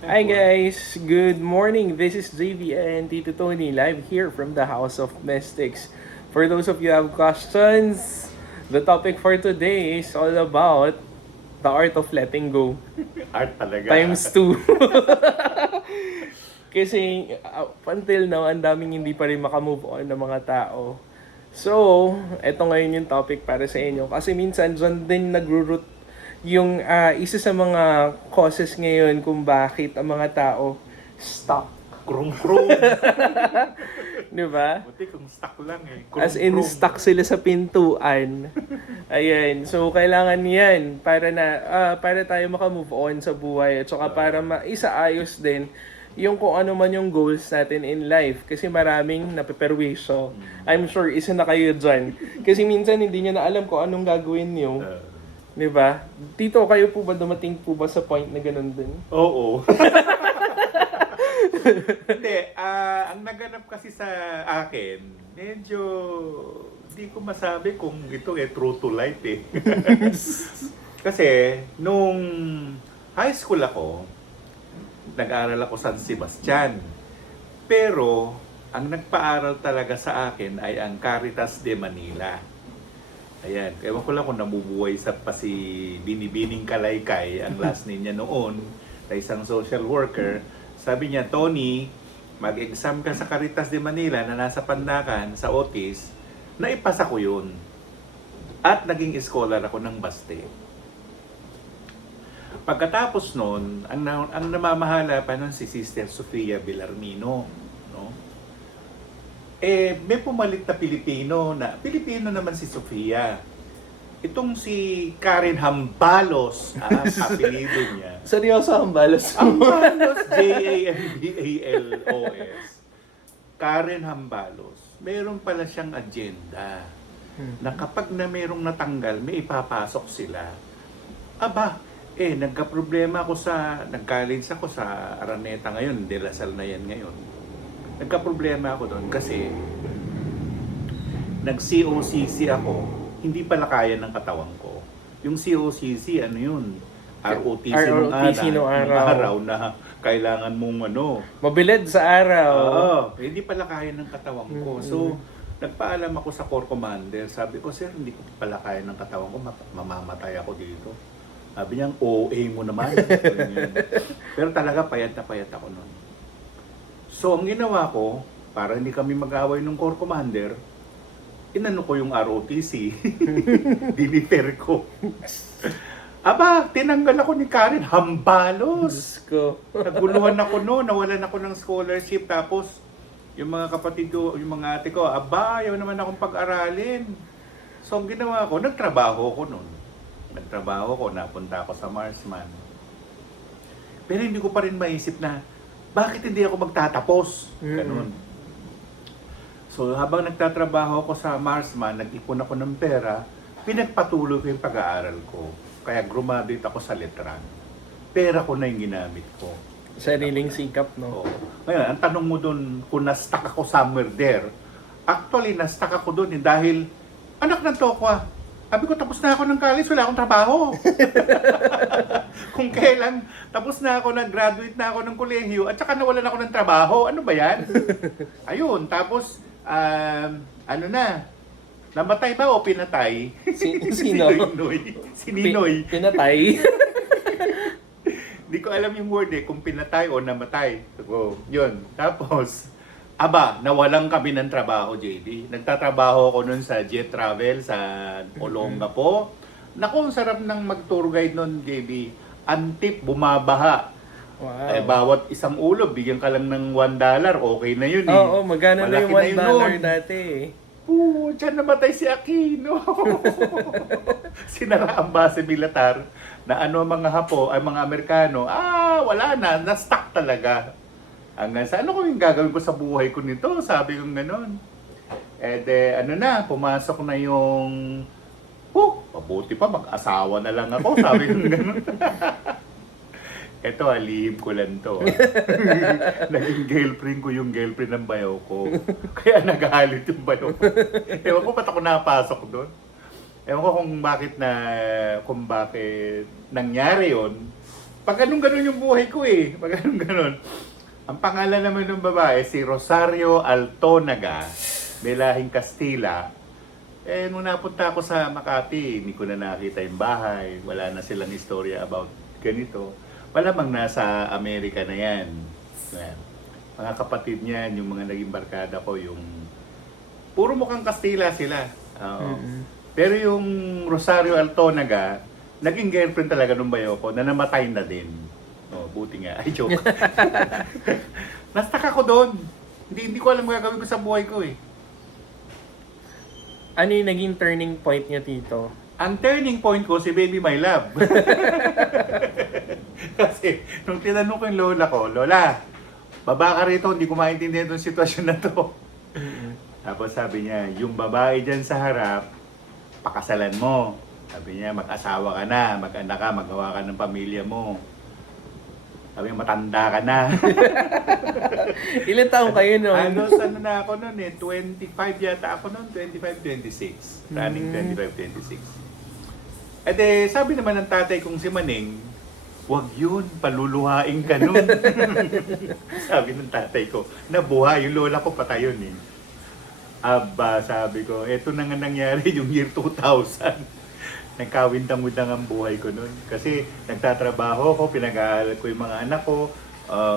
Hi guys, good morning. This is JV and Tito Tony live here from the House of Mystics. For those of you who have questions, the topic for today is all about the art of letting go Art talaga. times two. Kasi until now, ang daming hindi pa rin makamove on ng mga tao. So, eto ngayon yung topic para sa inyo. Kasi minsan dyan din nagro-root yung isa sa mga causes ngayon kung bakit ang mga tao stuck. Krung-krung. Di ba? Buti kung stuck lang eh. As in, Krung-krung. stuck sila sa pintuan. Ayan. So, kailangan yan para tayo makamove on sa buhay. At saka para maisaayos din yung kung ano man yung goals natin in life. Kasi maraming napeperwisyo. I'm sure isa na kayo dyan. Kasi minsan hindi nyo na alam kung anong gagawin nyo. Di ba? Tito, kayo po ba dumating po ba sa point na ganun din? Oo. Hindi, ang naganap kasi sa akin, medyo hindi ko masabi kung ito true to life eh. Kasi nung high school ako, nag-aral ako San Sebastian. Pero ang nagpaaral talaga sa akin ay ang Caritas de Manila. Ayan, ewan ko lang kung nabubuhay pa si Binibining Kalaykay, ang last name niya noon, na isang social worker. Sabi niya, Tony, mag-exam ka sa Caritas de Manila na nasa Pandakan, sa Otis, naipasa ko yun. At naging scholar ako ng Baste. Pagkatapos noon, ang namamahala pa nun si Sister Sofia Villarmino, no? May pumalit na Pilipino naman si Sofia. Itong si Karen Hambalos, ang apelido niya. Seryoso ang balas mo. Hambalos, Jambalos. Karen Hambalos. Meron pala siyang agenda na kapag na merong natanggal, may ipapasok sila. Aba, nagka-problema ako nag-college ako sa Araneta ngayon, De La Salle na yan ngayon. Nagka-problema ako doon kasi nag-COCC ako, hindi pala kaya ng katawan ko. Yung COCC, ano yun? ROTC nung araw na kailangan mong Mabilid sa araw. Hindi pala kaya ng katawan ko. So, nagpaalam ako sa Corps Commander. Sabi ko, sir, hindi ko pala kaya ng katawan ko, mamamatay ako dito. Sabi niya, OA mo naman. Pero talaga payat na payat ako noon. So, ang ginawa ko, para hindi kami mag-away ng Corps Commander, inano ko yung ROTC. Dinifer ko. Aba, tinanggal ako ni Karen Hambalos. Naguluhan ako noon, nawalan ako ng scholarship. Tapos, yung mga kapatid ko, yung mga ate ko, aba, ayaw naman akong pag-aralin. So, ang ginawa ko, nagtrabaho ko noon. Napunta ako sa Marsman. Pero hindi ko pa rin maisip na, bakit hindi ako magtatapos? Ganun. So habang nagtatrabaho ako sa Marsman, nag-ipon ako ng pera, pinagpatuloy ko yung pag-aaral ko. Kaya graduate ako sa Letran. Pera ko na yung ginamit ko. Sariling sikap, no? Ngayon, ang tanong mo doon, kung na-stuck ako somewhere there, actually, na-stuck ako doon dahil, anak ng tokwa, sabi ko, tapos na ako ng college, wala akong trabaho. Kung kailan, tapos na ako, nag-graduate na ako ng kolehiyo, at saka nawalan ako ng trabaho, ano ba yan? Ayun, tapos, namatay ba o pinatay? Sino? Si Ninoy. Pinatay? Hindi ko alam yung word kung pinatay o namatay. So, yun. Tapos, nawalan kami ng trabaho, JD. Nagtatrabaho ako nun sa Jet Travel sa Olongapo. Naku, ang sarap ng mag-tour guide nun, JD. Antip, bumabaha. Wow. Bawat isang ulo, bigyan ka lang ng $1, okay na yun eh. Oo, magkano na yung $1 dati Diyan namatay si Aquino. Sinara ang base militar na mga Hapo, ay mga Amerikano, wala na, na-stuck talaga. Hanggang sa ano ko yung gagawin ko sa buhay ko nito, sabi ko gano'n. Pumasok na yung, mabuti pa, mag-asawa na lang ako, sabi ko gano'n. Eto, alihim ko lang to. Naging girlfriend ko yung girlfriend ng bayaw ko. Kaya nagalit yung bayaw ko. Ewan ko ba't ako napasok doon. Ewan ko kung bakit nangyari yon. Pag ganun yung buhay ko eh. Pag ganun. Ang pangalan naman ng babae, si Rosario Altonaga, Belahing Castilla. Eh, nung napunta ako sa Makati, hindi ko na nakita yung bahay. Wala na silang istorya about ganito. Malamang nasa Amerika na yan. Ayan. Mga kapatid niyan, yung mga naging barkada ko, yung puro mukhang Kastila sila. Oo. Pero yung Rosario Altonaga, naging girlfriend talaga nung bayo ko na namatay na din. Oh, buti nga. Ay, joke. Nastaka ko doon. Hindi ko alam gagawin ko sa buhay ko eh. Ano yung naging turning point niyo, Tito? Ang turning point ko, si Baby My Love. Kasi, nung tinanong ko yung lola ko, Lola, baba ka rito, hindi ko maintindihan itong sitwasyon na to. Tapos sabi niya, yung babae dyan sa harap, pakasalan mo. Sabi niya, mag-asawa ka na, mag-anak ka, magawa ka ng pamilya mo. Sabi niya, matanda ka na. Ilan taong kayo noon? Ano na ako noon eh, 25 yata ako noon, 25-26. Running 25-26. At eh, sabi naman ng tatay kong si Maneng, wag yun, paluluhain ka nun. Sabi ng tatay ko, nabuhay, yung lola ko patay yun eh. Aba, sabi ko, eto na nga nangyari yung year 2000. Nagkawindang-windang ang buhay ko noon. Kasi nagtatrabaho ko, pinag-aaral ko yung mga anak ko,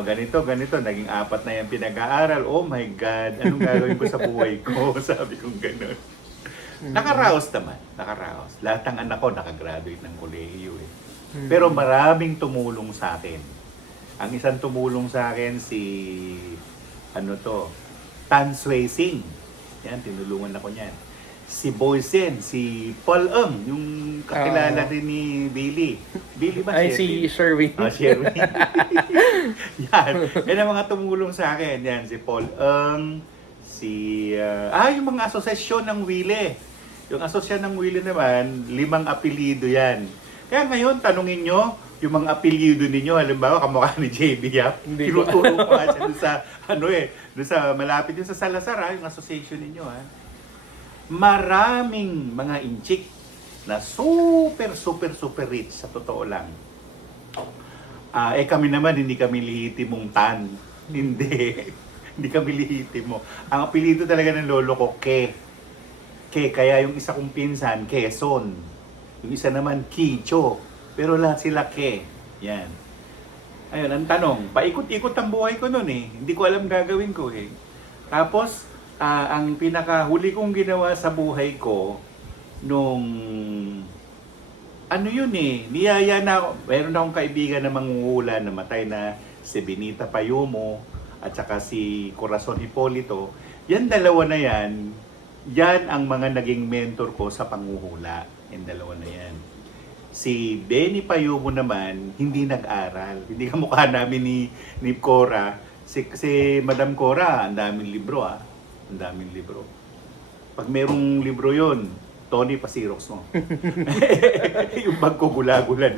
ganito, naging 4 na yung pinag-aaral. Oh my God, anong gagawin ko sa buhay ko? Sabi kong gano'n. Nakaraos naman, nakaraos. Lahat ng anak ko nakagraduate ng kolehiyo eh. Pero maraming tumulong sa akin. Ang isang tumulong sa akin Tan Sway Sing. Yan, tinulungan ako niyan. Si Boysen, si Paul yung kakilala rin ni Billy. Billy ba? Ay, si Sherwin. Sherwin. Yan. Yan ang mga tumulong sa akin. Yan, si Paul yung mga asosasyon ng Wile. Yung asosasyon ng Wile naman, 5 apelyido yan. Kaya ngayon, tanungin nyo, yung mga apelyido ninyo, halimbawa, kamukha ni JB Yap, tinuturo ko nga siya doon sa, doon sa malapit yun sa Salazar, yung association ninyo, Maraming mga inchik na super rich, sa totoo lang. Kami naman, hindi kami lihitimong tan. Hindi kami lihitimo. Ang apelyido talaga ng lolo ko, Ke. Kaya yung isa kong pinsan, Quezon. Yung isa naman, Kicho. Pero lahat sila Ke. Yan. Ayun, ang tanong, paikot-ikot ang buhay ko noon eh. Hindi ko alam gagawin ko eh. Tapos, ang pinakahuli kong ginawa sa buhay ko, nung, niyaya na ako. Meron akong kaibigan na mangungula na matay na si Benita Payumo at saka si Corazon Hipolito. Yan dalawa na yan ang mga naging mentor ko sa panguhula. Yan dalawa na yan. Si Benny Payumo naman, hindi nag-aral. Hindi kamukha namin ni Cora. Si Madam Cora, ang daming libro Ang daming libro. Pag merong libro yon, Tony, pa-Xerox mo. Yung bag ko gula-gula.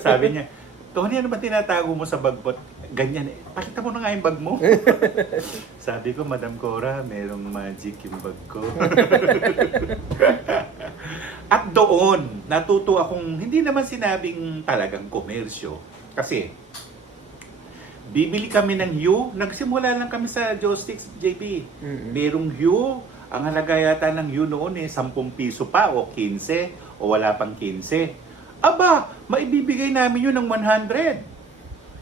Sabi niya, Tony, ano ba tinatago mo sa bag mo? Ganyan eh. Pakita mo na nga yung bag mo. Sabi ko, Madam Cora, merong magic yung bag ko. At doon, natuto akong, hindi naman sinabing talagang komersyo. Kasi, bibili kami ng Hue. Nagsimula lang kami sa joysticks, JP. Merong Hue. Ang halaga yata ng Hue noon 10 piso pa o 15 o wala pang 15. Aba, maibibigay namin yun ng 100.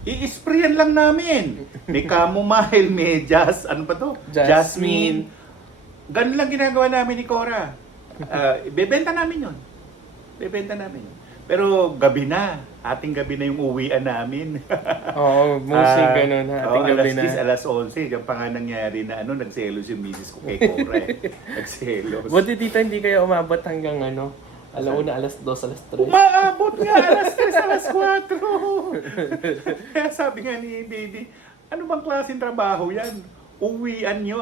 I-sprayan lang namin. May chamomile, may ano pa to? Jasmine. Ganun lang ginagawa namin ni Cora. Bebenta namin yun. Pero gabi na. Ating gabi na yung uwian namin. Oo, mostly ganun. Ating gabi na. Alas 10, yung pa nga nangyari na nagselos yung misis ko kay Cora. Nagselos. Buti tita, hindi kayo umabot hanggang alauna, alas 2, alas 3. Umaabot nga, alas 3, alas 4. Kaya sabi nga ni baby, ano bang klaseng trabaho yan? Uwian nyo,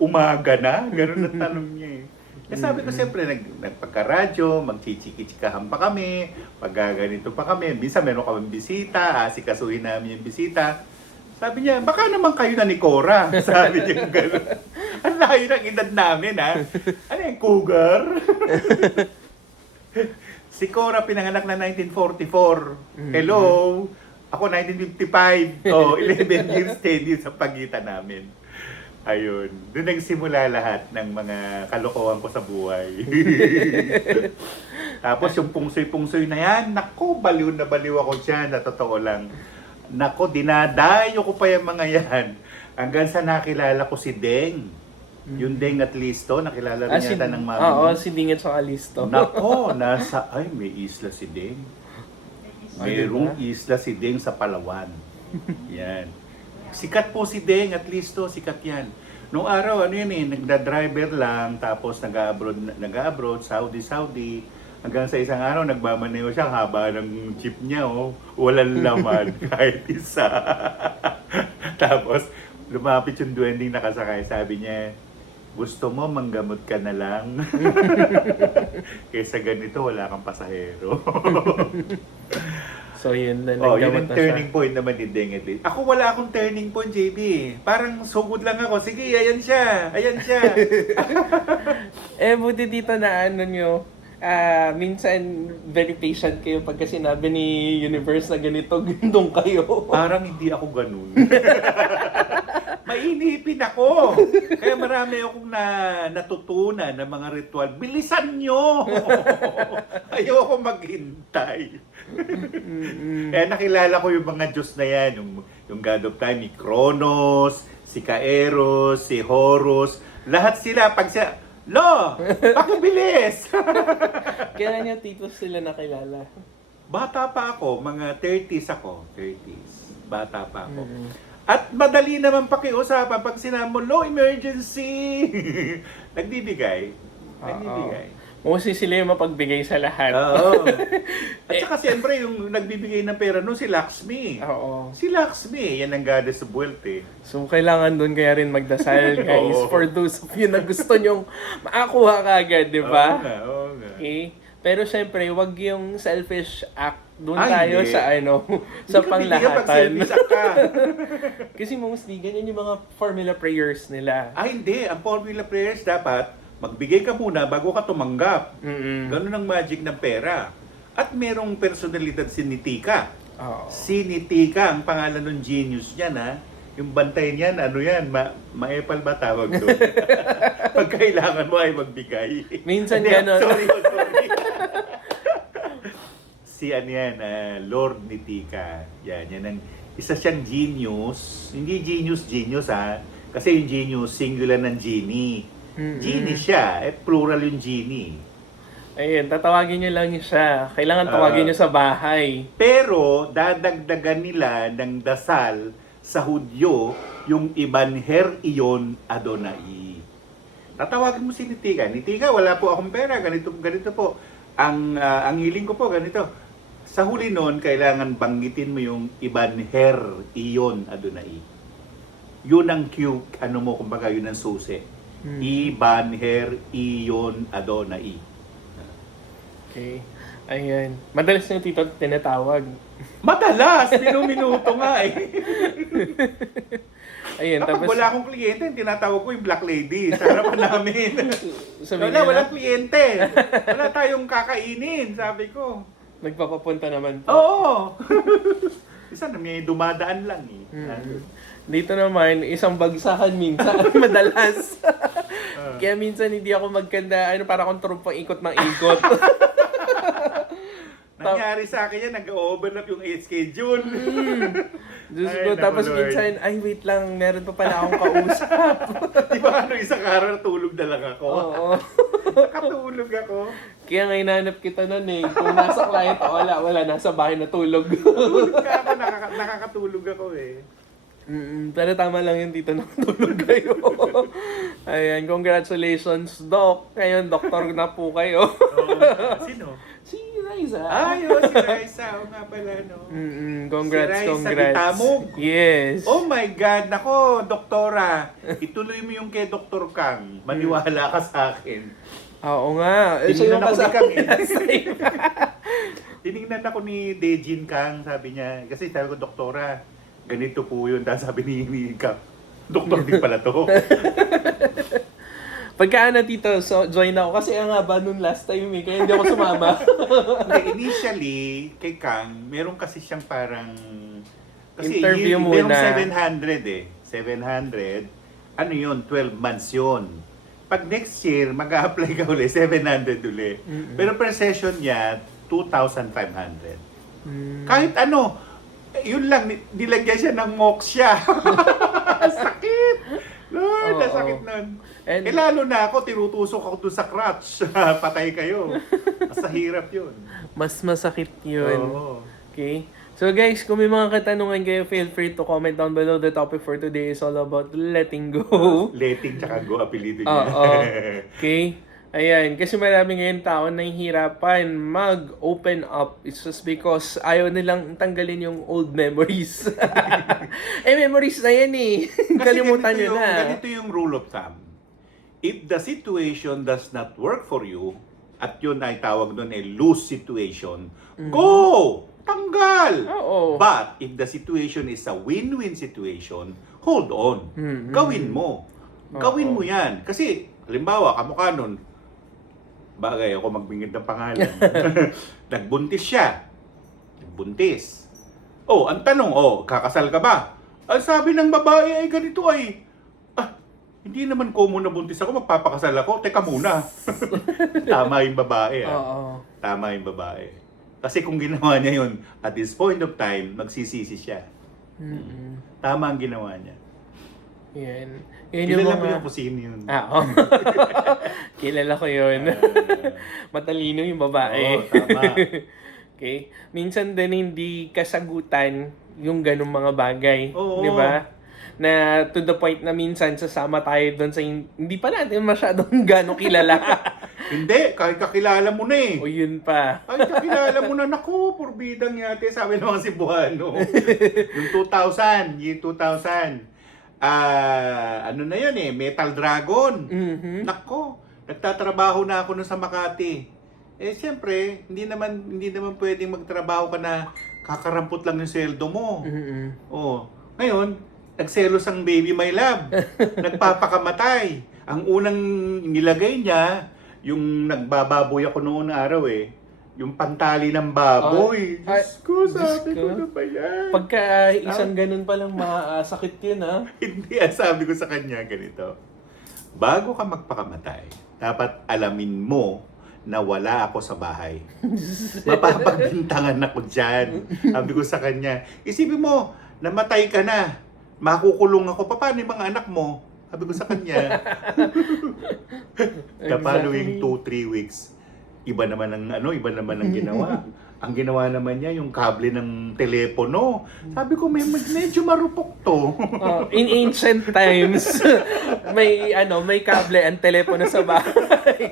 umaga na? Ganun ang tanong niya eh. Kaya sabi ko siyempre, nagpagka-radyo, magchichiki-chikahan pa kami, paggaganito pa kami. Minsan meron kami bisita, asikasuhin namin yung bisita. Sabi niya, baka naman kayo na ni Cora. Sabi niya gano'n. Ang layo ng edad namin Ano yung cougar? Si Cora pinanganak na 1944. Hello? Ako 1955. Oh, 11 years, 10 years sa pagitan namin. Ayun. Doon nagsimula lahat ng mga kalokohan ko sa buhay. Tapos yung pungsoy-pungsoy na yan, nako, baliw na baliw ako dyan, na totoo lang. Nako, dinadayo ko pa yung mga yan. Hanggang sa nakilala ko si Deng. Yung Deng at Listo, nakilala rin yata ng mami Oo, mo. si Dingit sa Kalisto. Nako, ay, may isla si Deng. Mayroong isla si Deng sa Palawan. Yan. Sikat po si Deng, at Listo, sikat yan. Noong araw, nagda-driver lang, tapos nag-abroad, Saudi. Hanggang sa isang araw, nagmamaneo siya, haba ng jeep niya, oh. Walang laman, kahit isa. Tapos, lumapit yung duwending nakasakay, sabi niya, gusto mo, manggamot ka na lang. Kaysa ganito, wala kang pasahero. So yun na, Oh, yun naggamot ang na turning siya. point naman ni Deng at Listo. Ako wala akong turning point, JB. Parang sugod lang ako. Sige, ayan siya. Ayan siya. Buti dito na ano nyo, minsan very patient kayo pagka sinabi ni Universe na ganito, gandong kayo. Parang hindi ako ganun. Mainipin ako. Kaya marami akong natutunan ng mga ritual. Bilisan nyo! Ayoko maghintay. Kaya nakilala ko yung mga Diyos na yan. Yung God of Time, ni Kronos, si Kaeros, si Horus. Lahat sila, pag siya, Lo! Pakibilis! Kaya niya tito sila nakilala. Bata pa ako, mga 30s ako. 30s. Bata pa ako. At madali naman pakiusapan pag sinabi mo, low emergency! Nagbibigay. Mostly sila yung mapagbigay sa lahat. Oo. At saka siyempre yung nagbibigay ng pera noon si Lakshmi. Oo. Si Lakshmi, yan ang goddess of wealth eh. So, kailangan doon kaya rin magdasal, guys. Oo. For those of you na gusto nyong makakuha kagad, di ba? Oo nga. Okay? Pero syempre, wag yung selfish act. Doon Ay, tayo hindi. sa sa Hindi ka bibigyan pag panglahatan. service ka. Kasi mostly, ganyan yung mga formula prayers nila. Hindi. Ang formula prayers dapat, magbigay ka muna bago ka tumanggap. Ganun ang magic ng pera. At merong personalidad si Nitika. Oo. Si Nitika, ang pangalan ng genius niya na, yung bantay niyan, ano yan, maepal ba tawag doon? Pag kailangan mo ay magbigay. Minsan Hindi, ganon. Sorry. Si ano yan, Lord Nitika. Yan ang isa siyang genius. Hindi genius ha. Kasi yung genius, singular ng genie. Genie siya, plural yung genie. Ayun, tatawagin nyo lang siya. Kailangan tawagin nyo sa bahay. Pero dadagdagan nila ng dasal sa Hudyo yung Ibanher Iyon Adonai. Tatawagin mo si Nitika. Nitika, wala po akong pera. Ganito po. Ang hiling ko po, ganito. Sa huli nun, kailangan banggitin mo yung Ibanher Iyon Adonai. Yun ang cue, kumbaga yun ang susi. Ibanher Iyon Adonai. Okay. Ayan. Madalas yung tito tinatawag. Madalas! Minuto nga eh. Ayun, Kapag tapos wala akong kliyente, tinatawag ko yung Black Lady sa harapan namin. sabi nila, Walang kliyente. Wala tayong kakainin, sabi ko. nagpapapunta naman po. Oo! Isa na may dumadaan lang eh. Dito naman, isang bagsakan minsan, madalas. Kaya minsan hindi ako magkanda, para akong trumpang ikot ng ikot. Nangyari sa akin yan, nag-overlap yung schedule. Diyos Ay, ko, naku, tapos Lord. minsan, wait lang, meron pa pala akong kausap. Di ba isang araw tulog na lang ako? Oo. Nakatulog ako. Kaya nga hinanap kita nun eh. Kung nasa client, wala, nasa bahay na tulog. Tulog ka ako, nakakatulog ako eh. Pero tama lang yun dito, nakatulog kayo. Ayan, congratulations, Doc. Ngayon, doktor na po kayo. Sino? Si Raisa. Si Raisa. Oo nga pala, no? Congrats, Si Raisa congrats. Ditamog. Yes. Oh my God, nako, doktora. Ituloy mo yung kay Dr. Kang. Maniwala ka sa akin. Oo nga. Tinignan ako ni Kang eh. last time. Tinignan ako ni Dejin Kang, sabi niya. Kasi sabi ko, doktora, ganito po yun. Tapos sabi ni Kang, doktor din pala to. Pagka tito, so join ako. Kasi nga ba nung last time kaya hindi ako sumama. Hindi, initially, kay Kang, meron kasi siyang parang Kasi Interview merong muna. 700 eh. 700, ano yun, 12 months yun. Pag next year, mag-a-apply ka uli, 700 uli. Pero per session niya, 2,500. Kahit ano, yun lang, nilagyan siya ng moksya. Sakit! Lord, Oo. sakit nun. And- Lalo na ako, tinutusok ako doon sa crotch. Patay kayo. Mas hirap yun. Mas masakit yun. Oo. Okay? So guys, kung may mga katanungan kayo, feel free to comment down below. The topic for today is all about letting go. Letting tsaka go, apelido niya. Oo. Okay? Ayan, kasi marami ngayon tao na hihirapan mag-open up. It's just because ayaw nilang tanggalin yung old memories. Memories na yan eh. Kalimutan nyo na. Ganito yung rule of thumb. If the situation does not work for you, at yun ay tawag doon ay lose situation, go! Tanggal! Oo. But if the situation is a win-win situation, hold on. Gawin mo. Gawin mo yan. Kasi, halimbawa, kamukha nun, bagay ako magbingid ng pangalan. Nagbuntis siya. Nagbuntis. Oh, ang tanong, kakasal ka ba? Ang sabi ng babae ay ganito ay, hindi naman ko muna buntis ako, magpapakasal ako. Teka muna. Tama yung babae. Oo. Tama yung babae. Kasi kung ginawa niya yun, at this point of time, magsisisi siya. Tama ang ginawa niya. Yan. Yun yung Kilala mo mga... yung kusino yun. Oo. Kilala ko yun. Matalino yung babae. Oo, tama. Okay? Minsan din hindi kasagutan yung ganong mga bagay. Oo. Di ba? Na to the point na minsan sasama tayo doon sa hindi pa natin masyadong gano'ng kilala. Hindi, kahit kakilala mo na eh. O yun pa. Ay, kakilala mo na, naku, purbidang yate, sabi ng mga Cebuano. Yung 2000, year 2000. Ano na yun eh, Metal Dragon. Nako, nagtatrabaho na ako nun sa Makati. Eh, siyempre, hindi naman pwedeng magtrabaho ka na kakarampot lang yung sweldo mo. Oh, ngayon, nagselos ang baby my love. Nagpapakamatay. Ang unang nilagay niya, yung nagbababoy ako noon araw eh, yung pantali ng baboy. Ay, Diyos ko, sabi Diyos ko ko. na ba yan? Pagka isang ganun pa lang sakit yun ha. Hindi, ang sabi ko sa kanya ganito, bago ka magpakamatay, dapat alamin mo na wala ako sa bahay. Mapapagbintangan ako dyan. Sabi ko sa kanya, isipin mo, namatay ka na, makukulong ako, paano yung mga anak mo? Sabi ko sa kanya. The following 2-3 weeks, iba naman ang ginawa. Ang ginawa naman niya, yung kable ng telepono. Sabi ko, medyo marupok to. In ancient times, may kable ang telepono sa bahay.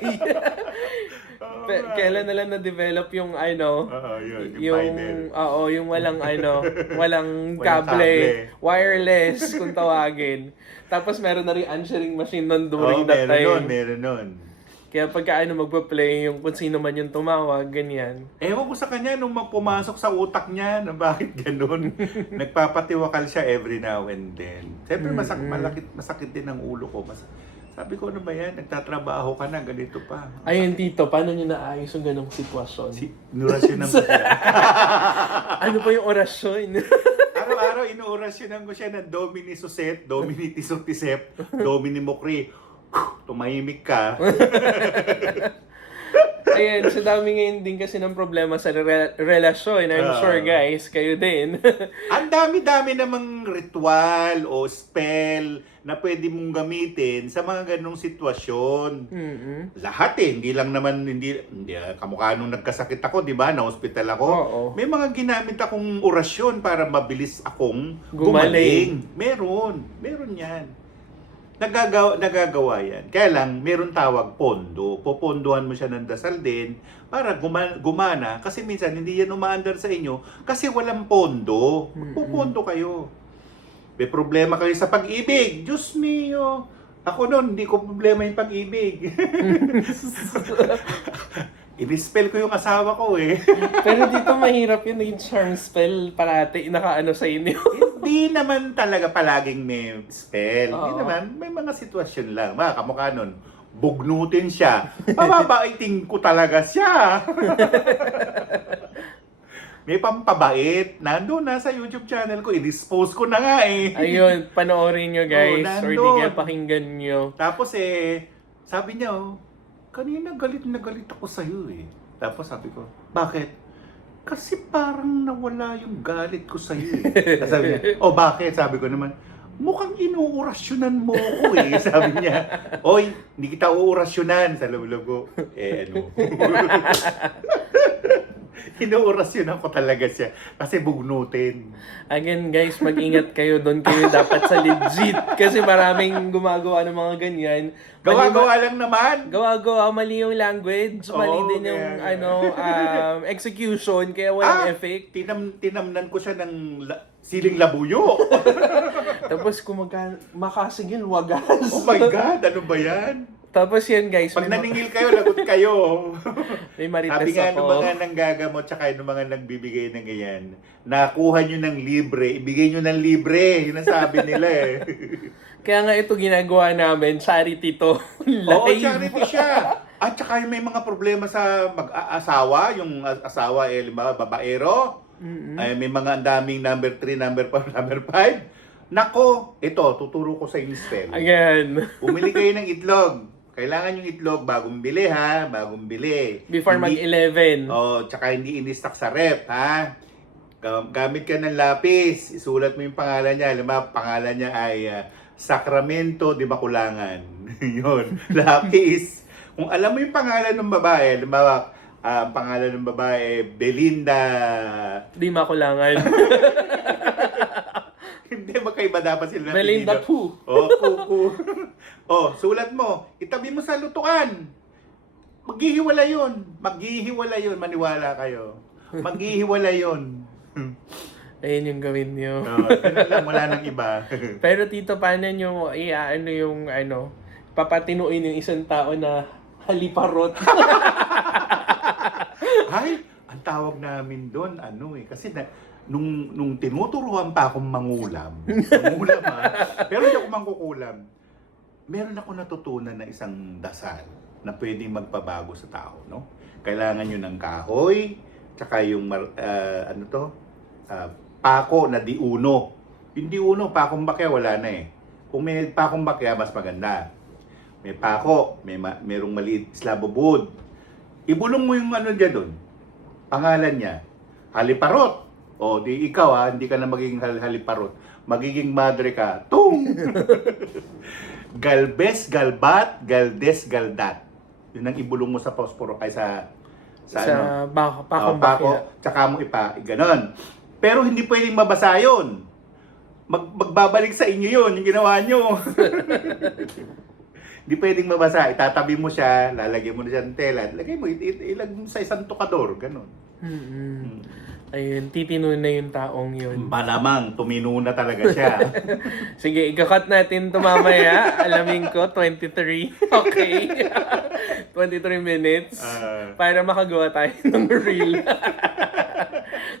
Kailan na lang na-develop yung Yung fiber. yung walang walang Walang kable, kable. wireless kung tawagin. Tapos meron na rin answering machine nun during that time. Meron nun. Kaya pagka magpa-play yung kung sino man yung tumawag, ganyan. Ewan ko sa kanya nung pumasok sa utak niya na bakit ganun. Nagpapatiwakal siya every now and then. Siyempre masakit din ang ulo ko. Sabi ko, ano ba yan? Nagtatrabaho ka na, ganito pa. Ayun, Tito, paano nyo naayos yung ganong sitwasyon? Inurasyonan ko siya. Ano pa yung orasyon? Araw-araw, inuorasyonan ko siya ng Domini Suset, Domini Tisotisep, Domini Mokri. Tumahimik ka. Ayan, sa dami ngayon din kasi ng problema sa relasyon. I'm sure guys, kayo din. Ang dami-dami namang ritual o spell na pwede mong gamitin sa mga ganong sitwasyon. Lahat hindi lang naman, hindi kamukha nung nagkasakit ako, di ba? Na-hospital ako. Oo. May mga ginamit akong orasyon para mabilis akong Gumaling. Meron yan. Nagagawa yan. Kaya lang, meron tawag pondo. Popondohan mo siya ng dasal din para gumana. Kasi minsan, hindi yan umaandar sa inyo kasi walang pondo. Popondo kayo. May problema kayo sa pag-ibig. Diyos mio. Ako noon, hindi ko problema yung pag-ibig. I-spell ko yung asawa ko eh. Pero dito mahirap yun, yung charm spell parati nakaano sa inyo. Hindi naman talaga palaging may spell. Hindi Oo. naman. May mga sitwasyon lang. Kamukha nun, bugnutin siya. Pababaiting ko talaga siya. May pampabait. Nandun na sa YouTube channel ko. I-dispose ko na nga eh. Ayun, panoorin nyo guys. Oo, Or di nandun. kaya pakinggan nyo. Tapos sabi niya, kanina galit na galit ako sa'yo eh. Tapos sabi ko, bakit? Kasi parang nawala yung galit ko sa'yo eh. Tapos sabi niya, bakit? Sabi ko naman, mukhang inuurasyonan mo ko eh. Sabi niya, oy, hindi kita uurasyonan. Sa loob ko, ano. Inuurasyonan ko talaga siya. Kasi bugnutin. Again guys, mag-ingat kayo doon. Kayo dapat sa legit. Kasi maraming gumagawa ng mga ganyan. Gawa-gawa lang naman. Gawa-gawa, mali yung language. Mali Oo, din yung kaya- execution. Kaya walang effect. Tinamnan ko siya ng siling labuyo. Tapos kung makasigil, wagas. Oh my God, ano ba yan? Tapos yan guys. Pag may naningil kayo, lagot kayo. may marites Sabi nga ako. nung mga nanggagamot tsaka nung mga nagbibigay ng ganyan, nakuha nyo ng libre, ibigay nyo ng libre. Yun ang sabi nila eh. Kaya nga ito ginagawa namin, charity to. Oo, Live. charity siya. At saka yung may mga problema sa mag-asawa, yung asawa limbawa, babaero, ay may mga ang daming number 3, number 4, number 5. Nako, ito, tuturo ko sa inyo spell. Again. Bumili kayo ng itlog. Kailangan yung itlog bagong bili ha, bagong bili. Before mag-11. Tsaka hindi in-stock sa rep ha. Gamit ka ng lapis, isulat mo yung pangalan niya. Halimbawa, pangalan niya ay Sacramento de Baculangan. Yun, lapis. Kung alam mo yung pangalan ng babae, halimbawa, ang pangalan ng babae, Belinda. Di makulangan. Hindi, magkaiba dapat sila ng Belinda apelyido. Poo. Sulat mo. Itabi mo sa lutuan. Maghihiwalay yun. Maghihiwalay yun. Maniwala kayo. Maghihiwalay yun. Ayun yung gawin nyo. Ganun lang. Wala nang iba. Pero tito, paano nyo papatinuin yung isang tao na haliparot? Ay, ang tawag namin doon, kasi nung tinuturuan pa akong mangulam pero hindi ako mangkukulam, meron ako natutunan na isang dasal na pwedeng magpabago sa tao, no? Kailangan nyo ng kahoy, tsaka yung, pako na di uno. Yung di uno, pakong bakya, wala na eh. Kung may pakong bakya, mas maganda. May pako, merong maliit slabobud. Ibulong mo yung dyan doon. Pangalan niya, haliparot. Di ikaw hindi ka na magiging haliparot. Magiging madre ka. Tung! Galbes, galbat, galdes, galdat. Yun ang ibulong mo sa posporo kaysa Pakong pako, bakya. tsaka mo ganon. Pero hindi pwedeng mabasa yun. Magbabalik sa inyo yun, yung ginawa nyo. Hindi pwedeng mabasa. Itatabi mo siya, lalagyan mo na siya ng tela. Lagay mo, ilag mo sa isang tukador. Ganon. Ayun, titino na yung taong yun. Malamang, tumino na talaga siya. Sige, ikakat natin ito mamaya. Alamin ko, 23. Okay. 23 minutes. Para makagawa tayo ng reel.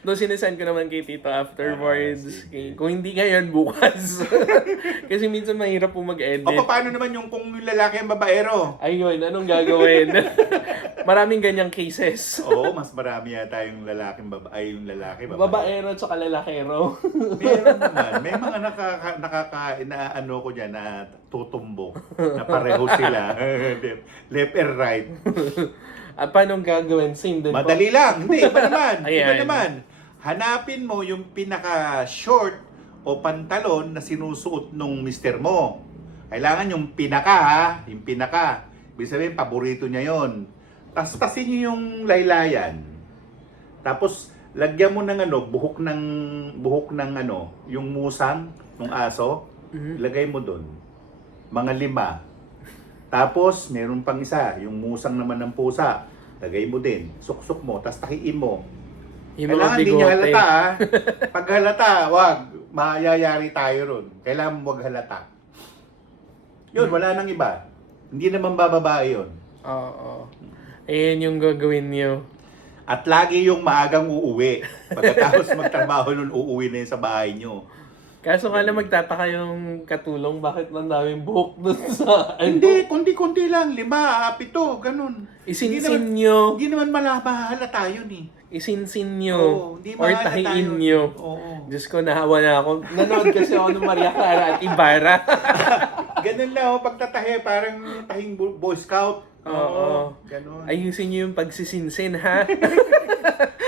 Doon sinesend ko naman kay Tito afterwards. Kung hindi ngayon, bukas. Kasi minsan mahirap po mag-edit. Paano naman kung yung lalaki ang babaero? Ayun, anong gagawin? Maraming ganyang cases. Oo, mas marami yata yung lalaking babae. Babaero at saka lalakero. Meron naman. May mga ko dyan na tutumbok. Na pareho sila. Left and right. Paano gagawin? Same din po. Madali lang. Hindi, iba naman. Ayan. Iba naman. Hanapin mo yung pinaka-short o pantalon na sinusuot nung mister mo. Kailangan yung pinaka ha. Yung pinaka. Ibig sabihin, paborito niya yon. Tasin niyo yung laylayan. Tapos, lagyan mo ng buhok ng yung musang ng aso. Ilagay mo doon. Mga 5. Tapos, meron pang isa, yung musang naman ng pusa. Lagay mo din. Suksok mo, tapos takiin mo. Yung Kailangan mga hindi niya bigote. halata ha. Pag halata, wag. Mayayari tayo ron. Kailangan wag halata. Yun, wala nang iba. Hindi naman bababae yun. Oo. Ayan yung gagawin nyo. At lagi yung maagang uuwi. Pagkatapos magtrabaho nun, uuwi na yun sa bahay nyo. Kaso nga lang magtataka yung katulong bakit ang daming buhok doon sa Hindi, kundi-kundi lang. 5, 7, ganun. Isinsin nyo. Hindi naman halata yun eh. isinsin nyo Oo, hindi or mahalata tahiin yun. nyo. Oo. Diyos ko, nahawa na ako. Nanood kasi ako ng Maria Clara at Ibarra. Ganun lang, pagtatahi, parang tahing Boy Scout. Oo. Ganun. Ayusin nyo yung pagsisinsin, ha?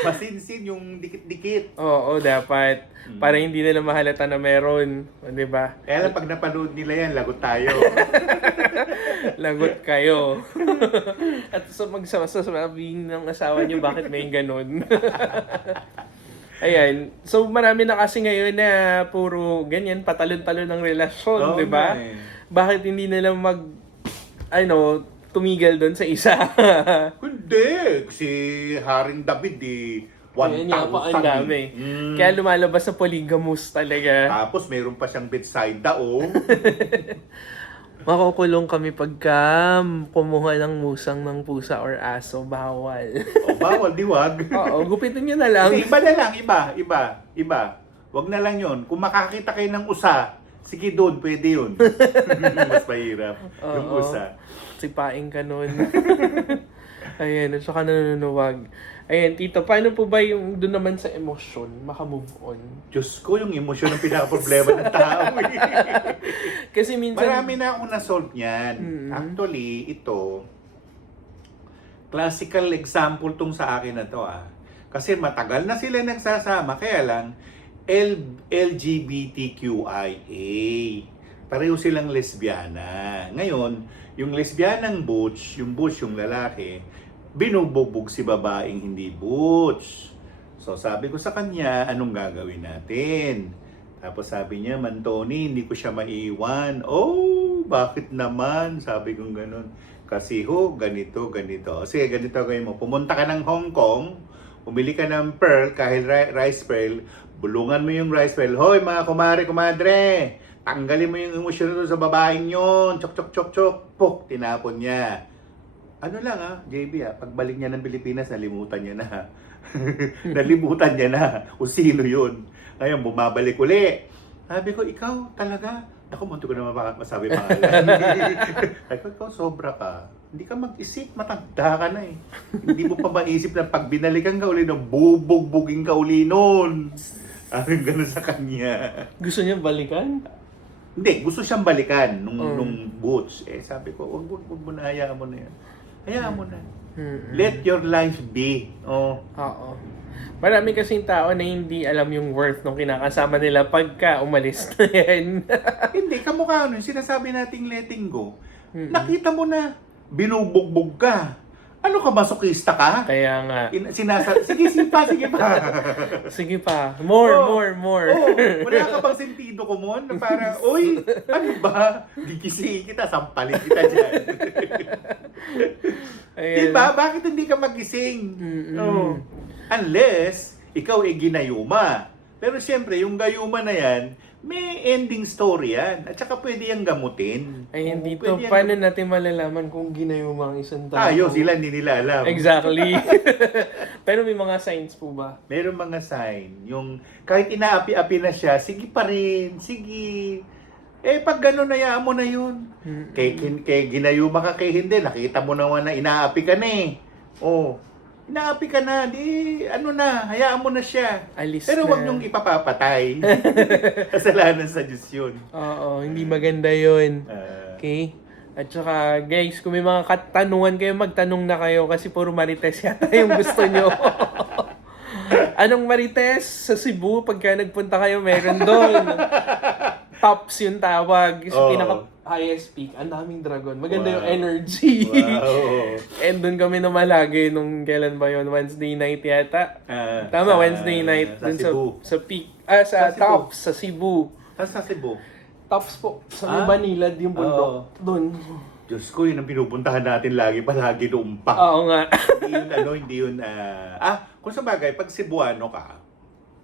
Masinsin yung dikit-dikit. Oo, dapat. Para hindi nila mahalata na meron. O, di ba? Kaya lang pag napanood nila yan, lagot tayo. Lagot kayo. At so magsasabihin ng asawa nyo bakit may ganun. Ayan. So marami na kasi ngayon na puro ganyan, patalon-talon ng relasyon, Oo di ba? nga eh. Bakit hindi nila tumigil doon sa isa? Hindi. Si Haring David, 1,000. Ayan nga pa, ang dami. Kaya lumalabas sa polygamous talaga. Tapos meron pa siyang bedside dao. Makukulong kami pagka kumuha ng musang ng pusa or aso. Bawal. O bawal, diwag. Oo, gupitin nyo na lang. Iba na lang, iba. Wag na lang yon. Kung makakita kayo ng usa, sige doon, pwede yun. Mas mahirap. Yung Oo. usa. Sipain ka nun. Ayan, at saka nanunuwag. Ayan, tito, paano po ba yung doon naman sa emosyon, makamove on? Diyos ko, yung emosyon ang pinaka-problema ng tao. Kasi minsan... Marami na akong na-solve niyan. Mm. Actually, ito, classical example tong sa akin na to. Kasi matagal na sila nagsasama, kaya lang, LGBTQIA. Pareho silang lesbiana. Ngayon, yung lesbianang butch yung lalaki, binubugbog si babaeng hindi butch. So sabi ko sa kanya, anong gagawin natin? Tapos sabi niya, Man Tony, hindi ko siya maiwan. Oh, bakit naman? Sabi ko ganun. Kasi ganito. Sige, ganito gawin mo. Pumunta ka ng Hong Kong, umili ka ng pearl, kahit rice pearl, bulungan mo yung rice pearl. Hoy, mga kumadre, tanggalin mo yung emosyon doon sa babaeng yun. Chok. Puk, tinapon niya. Ano lang JB pagbalik niya ng Pilipinas, nalimutan niya na. Nalimutan niya na kung sino yun. Ngayon, bumabalik uli. Sabi ko, ikaw talaga? Ako, munti ko na masabi pangalan. Sabi ko, ikaw sobra ka. Hindi ka mag-isip, matanda ka na eh. Hindi mo pa maisip na pag binalikan ka uli, bubugbugin ka uli noon. Ang gano'n sa kanya. Gusto niya balikan? Hindi, gusto siyang balikan nung boots. Sabi ko, wag mo na, hayaan mo na yan. Hayaan mo na. Let your life be. Oh. Oo. Marami kasing tao na hindi alam yung worth ng kinakasama nila pagka umalis na yan. Hindi, kamukha nun, sinasabi nating letting go. Nakita mo na, binubugbog ka. Ano ka, masokista ka? Kaya nga. Sige pa. Sige pa. More. Oh, wala ka bang sentido ko mo? Na para, oy, ano ba? Gigisihin kita, sampalin kita dyan. Diba? Bakit hindi ka magising? Oh. Unless, ikaw ay ginayuma. Pero siyempre, yung gayuma na yan, may ending story yan. At saka pwede yung gamutin. Ay, hindi to. Pwede yan Paano natin malalaman kung ginayuma ang isang tao? sila hindi nila alam. Exactly. Pero may mga signs po ba? Meron mga sign. Yung kahit inaapi-api na siya, sige pa rin, sige. Pag gano'n, hayaan mo na yun. Kay ginayuma ka, kay hindi. Nakita mo naman na inaapi ka na eh. Oh, inaapi ka na, hayaan mo na siya. Alis Pero na. wag niyong ipapapatay. Kasalanan sa Diyos yun. Oo, hindi maganda yun. Okay? At saka, guys, kung may mga katanungan kayo, magtanong na kayo kasi puro marites yata yung gusto nyo. Anong marites? Sa Cebu, pagka nagpunta kayo, meron doon. Tops yung tawag. So, pinaka-highest peak. Ang daming dragon. Maganda yung energy. Wow. And doon kami namalagi nung kailan ba yun? Wednesday night yata. Tama, Wednesday night. Sa Dun Cebu. sa peak. Sa Cebu. Tops, sa Cebu. Sa Cebu. Tops po. Sa may Banilad yung bundok. Doon. Diyos ko, yun ang pinupuntahan natin palagi doon pa. Oo nga. hindi yun, kung sa bagay, pag Cebuano ka,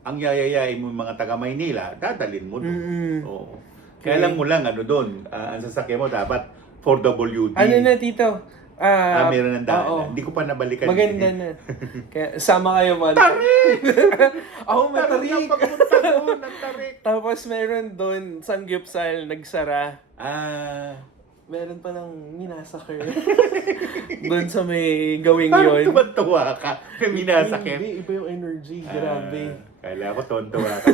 ang yayayain mo yung mga taga Maynila, dadalin mo doon. Oo. Kaya lang mo lang, doon, ang sasakyan mo dapat 4WD. Ano na, tito? Meron ng daan. Hindi ko pa nabalikan. Maganda na. Kaya, sama kayo man. Tarik! Ako, matarik. Tarik ang pagpunta doon, ang tarik. Tapos meron doon, Sangyupsal, nagsara. meron pa ng minasakir. Doon sa may gawing Parang yun. tuwa ka. May minasakit. Hindi, iba yung energy. Grabe. Kala ko tontuwa ka.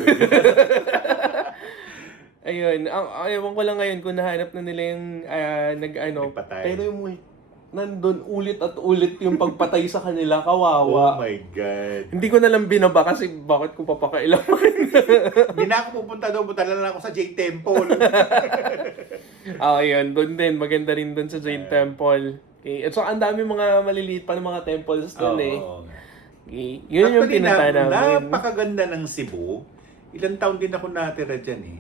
Ayun, ewan ko lang ngayon kung nahanap na nila yung Nagpatay. pero yung nandun ulit at ulit yung pagpatay sa kanila, Oh kawawa. my God. Hindi ko na lang binaba kasi bakit ko papakailaman. Hindi na ako pupunta doon. Punta na lang ako sa J Temple. Ayun, doon din. Maganda rin doon sa Jain Temple. Okay. At so, ang dami mga maliliit pa ng mga temples doon eh. Oo. Okay. Yun yung Actually, pinunta namin. napakaganda ng Cebu. Ilang taon din ako natira dyan eh.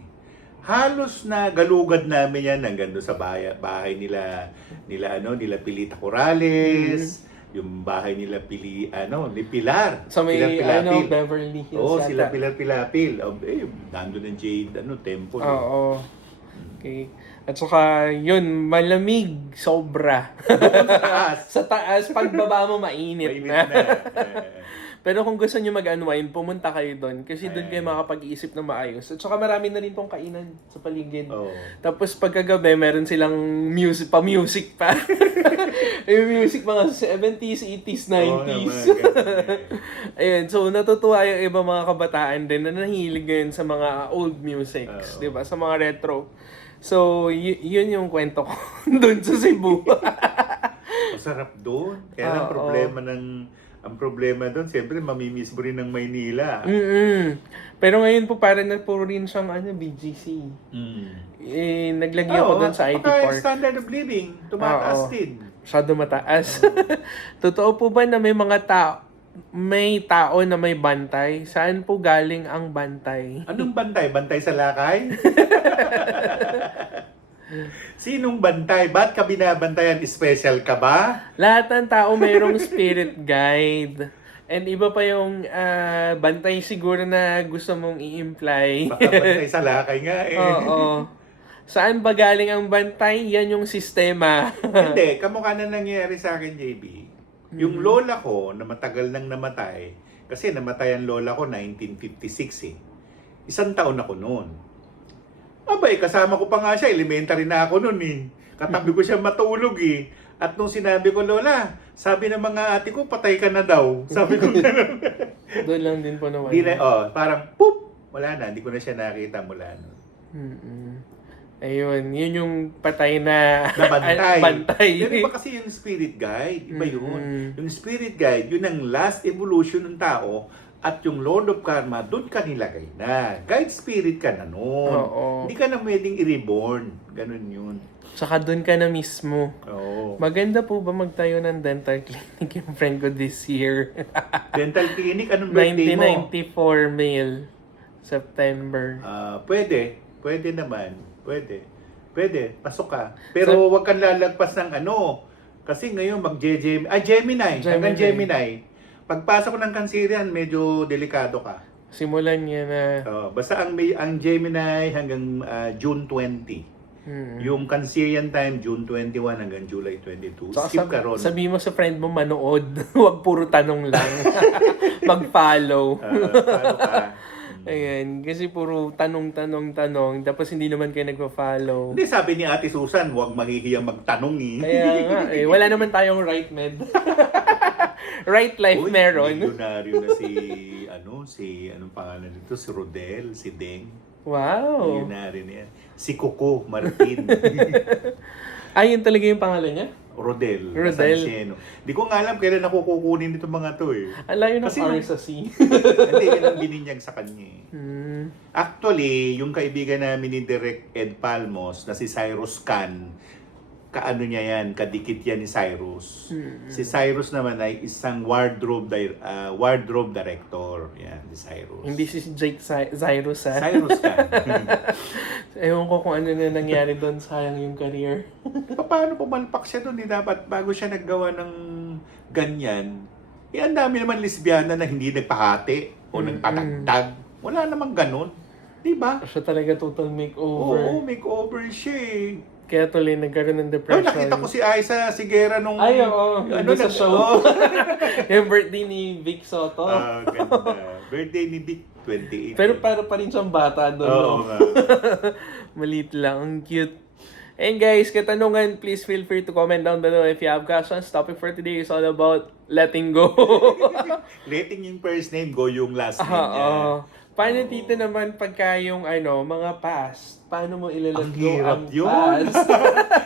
Halos na galugad namin yan hanggang doon sa bahay nila Pilita Corrales, yung bahay nila ni Pilar. Sa may, Pilar Pilapil. Beverly Hills Oo, yata. sila Pilar Pilapil. Nandun ang Jade, temple. Oo. Okay. At saka, yun, malamig, sobra. Doon sa taas. Sa taas, pagbaba mo, mainit, Mainit na. na. Pero kung gusto nyo mag-unwind, pumunta kayo doon. Kasi doon kayo Ayan. makapag-iisip ng maayos. At saka marami na rin pong kainan sa paligid. Oo. Tapos pagkagabi, meron silang music pa. Yung music mga 70s, 80s, 90s. Oo naman, ganun. Ayun, so natutuwa yung iba mga kabataan din na nahilig ngayon sa mga old musics, Oo. 'di ba? Sa mga retro. So, yun yung kwento ko doon sa Cebu. Masarap doon. Kaya ang Oo. problema doon, siyempre mamimiss mo rin ng Maynila. Pero ngayon po parang na puro rin siyang BGC. Naglagay ako doon sa IT Park. Park. Standard of living, tumataas Oo. din. Masyado mataas. Totoo po ba na may mga tao na may bantay? Saan po galing ang bantay? Anong bantay? Bantay sa lakay? Sinong bantay? Ba't ka binabantayan? Special ka ba? Lahat ng tao mayroong spirit guide. And iba pa yung bantay siguro na gusto mong i-imply. Baka bantay sa lakay nga eh. Oo. Saan ba galing ang bantay? Yan yung sistema. Hindi, kamukha na nangyayari sa akin, JB. Yung lola ko, na matagal nang namatay, kasi namatay ang lola ko 1956 eh. 1 taon ako noon. Abay, kasama ko pa nga siya, elementary na ako noon eh. Katabi ko siya matulog eh. At nung sinabi ko, Lola, sabi ng mga ate ko, patay ka na daw. Sabi ko gano'n. Doon lang din po naman. Parang, poop! Wala na, hindi ko na siya nakita mula noon. Ayun, yun yung patay na Bantay. bantay. Yan iba kasi yung spirit guide. Iba yun. Yung spirit guide, yun ang last evolution ng tao. At yung Lord of Karma, doon ka nilagay na. Guide spirit ka na noon. Oo. Hindi ka na pwedeng i-reborn. Ganun yun. Saka doon ka na mismo. Oo. Maganda po ba magtayo ng dental clinic yung friend ko this year? Dental clinic, anong birthday mo? 1994 male. September. Pwede. Pwede naman. Pwede. Pasok ka. Pero wag kang lalagpas ng Kasi ngayon Gemini. Hanggang Gemini. Pagpasok ng Cancerian, medyo delikado ka. Simulan niya na. Basta ang Gemini hanggang June 20. Yung Cancerian time, June 21 hanggang July 22. So, Skip ka ron. sabi mo sa friend mo manood. Huwag puro tanong lang. Mag-follow. Paano ka? Ayan, kasi puro tanong. Tapos hindi naman kayo nagpa-follow. Hindi, sabi ni Ate Susan, huwag mahihiyang magtanong eh. Kaya nga, wala naman tayong right med. Right life Uy, meron. milyonaryo na anong pangalan nito? Si Rodel, si Deng. Wow. Milyonaryo na yan. Si Coco Martin. Yun talaga yung pangalan niya? Rodel. Rodel. Sancheno. Di ko nga alam kailan ako kukunin itong mga to eh. Ang layo ng Kasi R sa C. Hindi, yan ang bininyag sa kanya eh. Hmm. Actually, yung kaibigan namin ni Direk Ed Palmos na si Cyrus Can, kaano niya yan, kadikit yan ni Cyrus. Si Cyrus naman ay isang wardrobe director. Yan, si Cyrus. Hindi si Jake Zyrus ha. Cyrus Can. Ewan ko kung ano na nangyari doon. Sayang yung career. Paano pumalpak siya doon? Dapat bago siya naggawa ng ganyan, ang dami naman lesbiana na hindi nagpahati o nagpatagtag. Wala namang ganun. Diba? Siya talaga total makeover. Oo, makeover siya eh. Kaya tuloy nagkaroon ng Oh, depression. nakita ko si Aiza Sigera nung... Ay, oo. Ano sa show. Oh. Yung birthday ni Vic Soto. Ganda. Birthday ni Vic, 28. Pero para pa rin siyang bata doon. Oo no? nga. Maliit lang. Ang cute. And guys, katanungan, please feel free to comment down below if you have questions. Topic for today is all about letting go. Letting yung first name go yung last name niya. Paano dito naman pagka yung mga past? Paano mo ilalat Ang go hirap ang yun. past?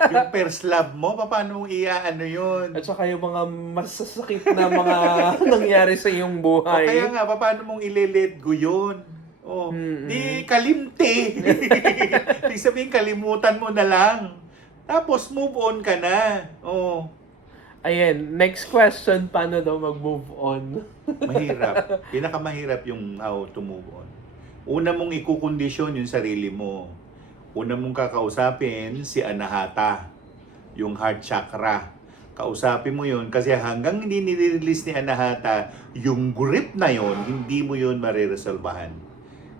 Yung first love mo, paano mong iaano yun? At saka yung mga masasakit na mga nangyari sa iyong O buhay. kaya nga, paano mong ile-let go yun? Oh, di kalimte. Ibig sabihin, kalimutan mo na lang. Tapos move on ka na. Oh, Ayan, next question, paano daw mag-move on? mahirap. Pinakamahirap yung how to move on. Una mong ikukondisyon yung sarili mo. Una mong kakausapin si Anahata, yung heart chakra. Kausapin mo yun kasi hanggang hindi nire-release ni Anahata, yung grip na yun, hindi mo yun mariresolbahan.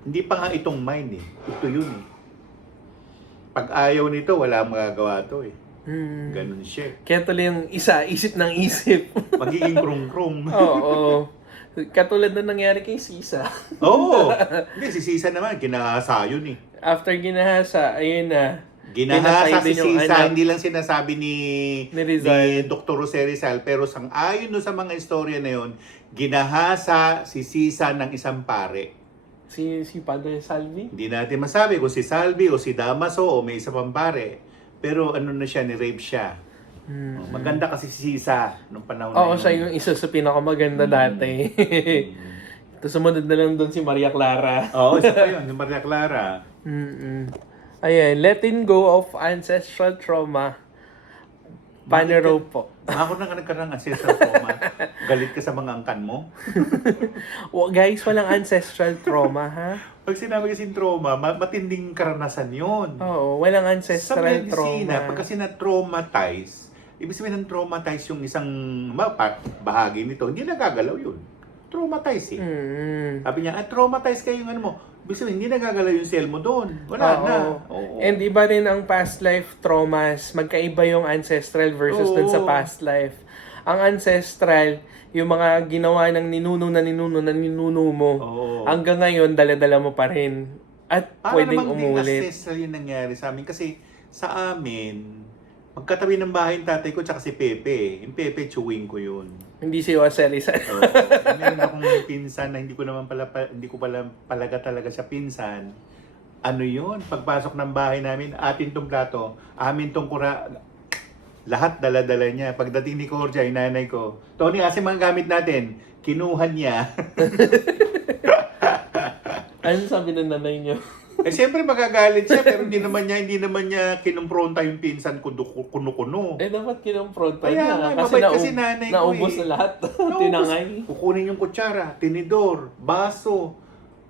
Hindi pa nga itong mind eh. Ito yun eh. Pag ayaw nito, wala magagawa to eh. Ganun siya. Kaya tuloy yung isa, isip ng isip. Magiging krong-krong. Oo. Katulad na nangyari kay Sisa. Oo. Hindi, si Sisa naman, ginahasa yun eh. After ginahasa, ayun na. Ginahasa Pinatay si din yung Sisa, anak. hindi lang sinasabi ni Rizal. Dr. Jose Rizal, pero sang-ayon no sa mga istorya na yun, ginahasa si Sisa ng isang pare. Si Padre Salvi? Hindi natin masabi kung si Salvi o si Damaso o may isa pang pare. Pero ano na siya, ni-rape siya. Maganda kasi si Sisa nung panahon na Oo, yun. siya yung isa sa pinakamaganda dati. Tapos sumunod na lang doon si Maria Clara. Oo, siya pa yun, yung Maria Clara. Ayan, letting go of ancestral trauma. Paano raw po? Ako na ka nagkaroon ng ancestral trauma. Galit ka sa mga angkan mo. Guys, walang ancestral trauma, ha? Pag sinabi kasi trauma, matinding karanasan yun. Oo, walang Sa ancestral medisina, trauma. pag kasi na-traumatize, ibig sabihin ng traumatize yung isang bahagi nito, hindi nagagalaw yun. Traumatize eh. Sabi niya, traumatize kayo yung ano mo. Ibig sabihin, hindi nagagalaw yung cell mo doon. Wala Oo. na. Oo. And iba rin ang past life traumas. Magkaiba yung ancestral versus dun sa Oo. past life. Ang ancestral, yung mga ginawa ng ninuno mo. Oo. Hanggang ngayon, dala-dala mo pa rin. At Para pwedeng namang di umulit. ancestral yung nangyari sa amin. Kasi sa amin, magkatabi ng bahay ng tatay ko tsaka si Pepe. Yung Pepe, chewing ko yun. Hindi si Jose Rizal. Oo. Meron akong pinsan na hindi ko pala palaga talaga siya pinsan. Ano yun? Pagpasok ng bahay namin, atin tong plato, amin tong lahat dala-dala niya. Pagdating ni Cordia, yung nanay ko, Tony, kasi mga gamit natin, kinuha niya. Ano sabi ng nanay niyo? Eh siyempre magagalit siya, pero hindi naman niya kinumpronta yung pinsan ko kuno-kuno. Dapat kinumpronta Kaya niya. nga, Kasi, mabait kasi nanay ko naubos eh. na lahat. Naubos. Tinangay. Kukunin yung kutsara, tinidor, baso,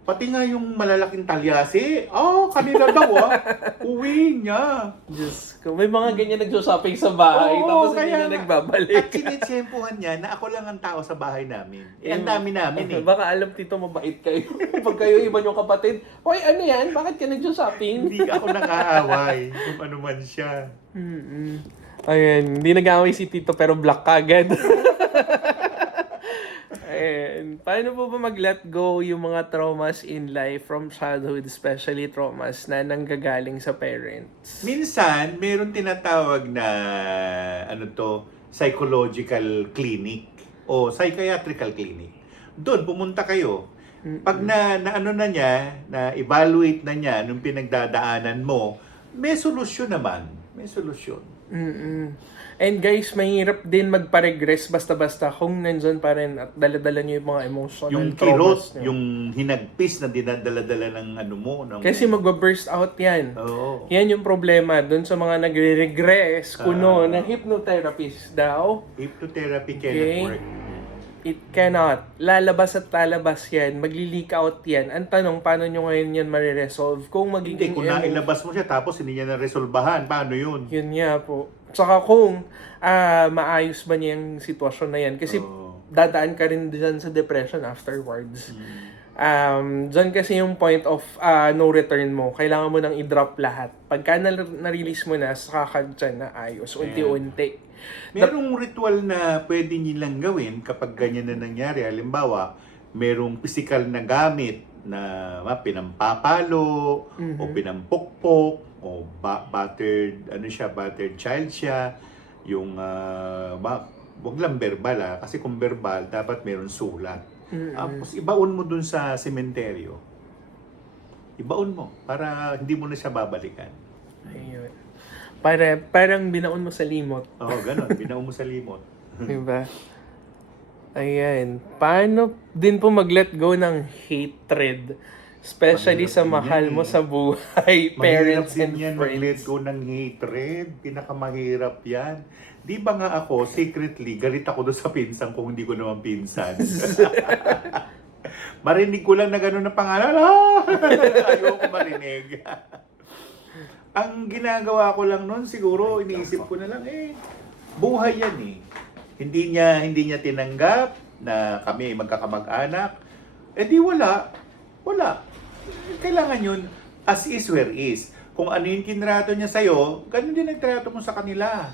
pati nga yung malalaking talyasi. Kanila daw uwi niya. Diyos ko. May mga ganyan nagsushopping sa bahay. Oo, Tapos hindi kaya na nga. nagbabalik. At sinitsempuhan niya na ako lang ang tao sa bahay namin. Ang dami namin eh. Baka alam tito, mabait kayo. Pag kayo iba yung kapatid, hoy, ano yan? Bakit ka nagsushopping? Hindi ako nang-aaway kung ano man siya. Ayan, hindi nag-aaway si tito pero black kagad. Ayan, paano po ba mag-let go yung mga traumas in life from childhood, especially traumas na nanggagaling sa parents? Minsan, meron tinatawag na psychological clinic o psychiatrical clinic. Doon pumunta kayo. Pag na-evaluate na niya nung pinagdadaanan mo, may solusyon naman. May solusyon. And guys, mahirap din magpa-regress basta-basta kung nandyan pa rin at dala-dala nyo yung mga emotional Yung traumas kirot, nyo. yung hinagpis na dinadala-dala ng mo. Kasi magba-burst out yan. Oo. Yan yung problema dun sa mga nagre-regress na hypnotherapist daw. Hypnotherapy Okay. cannot work. It cannot. Lalabas at lalabas yan. Magli-leak out yan. Ang tanong, paano nyo ngayon yan mariresolve? Kung Hindi, magiging kung nailabas mo siya tapos hindi niya na-resolbahan, paano yun? Yun nga po. Tsaka kung maayos ba niya yung sitwasyon na yan. Kasi dadaan ka rin dyan sa depression afterwards. Dyan kasi yung point of no return mo. Kailangan mo nang i-drop lahat. Pagka na-release mo na, saka ka dyan na ayos. Unti-unti. Merong ritual na pwede nilang gawin kapag ganyan na nangyari. Halimbawa, merong physical na gamit na pinampapalo, o pinampukpok, o battered, ano siya, battered child siya, yung, wag lang verbal kasi kung verbal, dapat meron sulat. Tapos ibaon mo dun sa sementeryo. Ibaon mo, para hindi mo na siya babalikan. Ayun. Parang binaon mo sa limot. Oo, ganun, binaon mo sa limot. Diba? Ayan. Paano din po mag-let go ng hatred? Especially Mahirap sa din mahal yan mo sa buhay, Mahirap parents din and yan mag-let friends. go ng hatred. Pinakamahirap yan. Di ba nga ako, secretly, galit ako doon sa pinsan kung hindi ko naman pinsan. Marinig ko lang na gano'n na pangalan. Ayoko marinig. Ang ginagawa ko lang noon, siguro, iniisip ko na lang, buhay yan eh. Hindi niya tinanggap na kami ay magkakamag-anak. Di wala. Wala. Kailangan yun, as is where is. Kung ano yung kinrato niya sa'yo, ganun din ang trato mo sa kanila.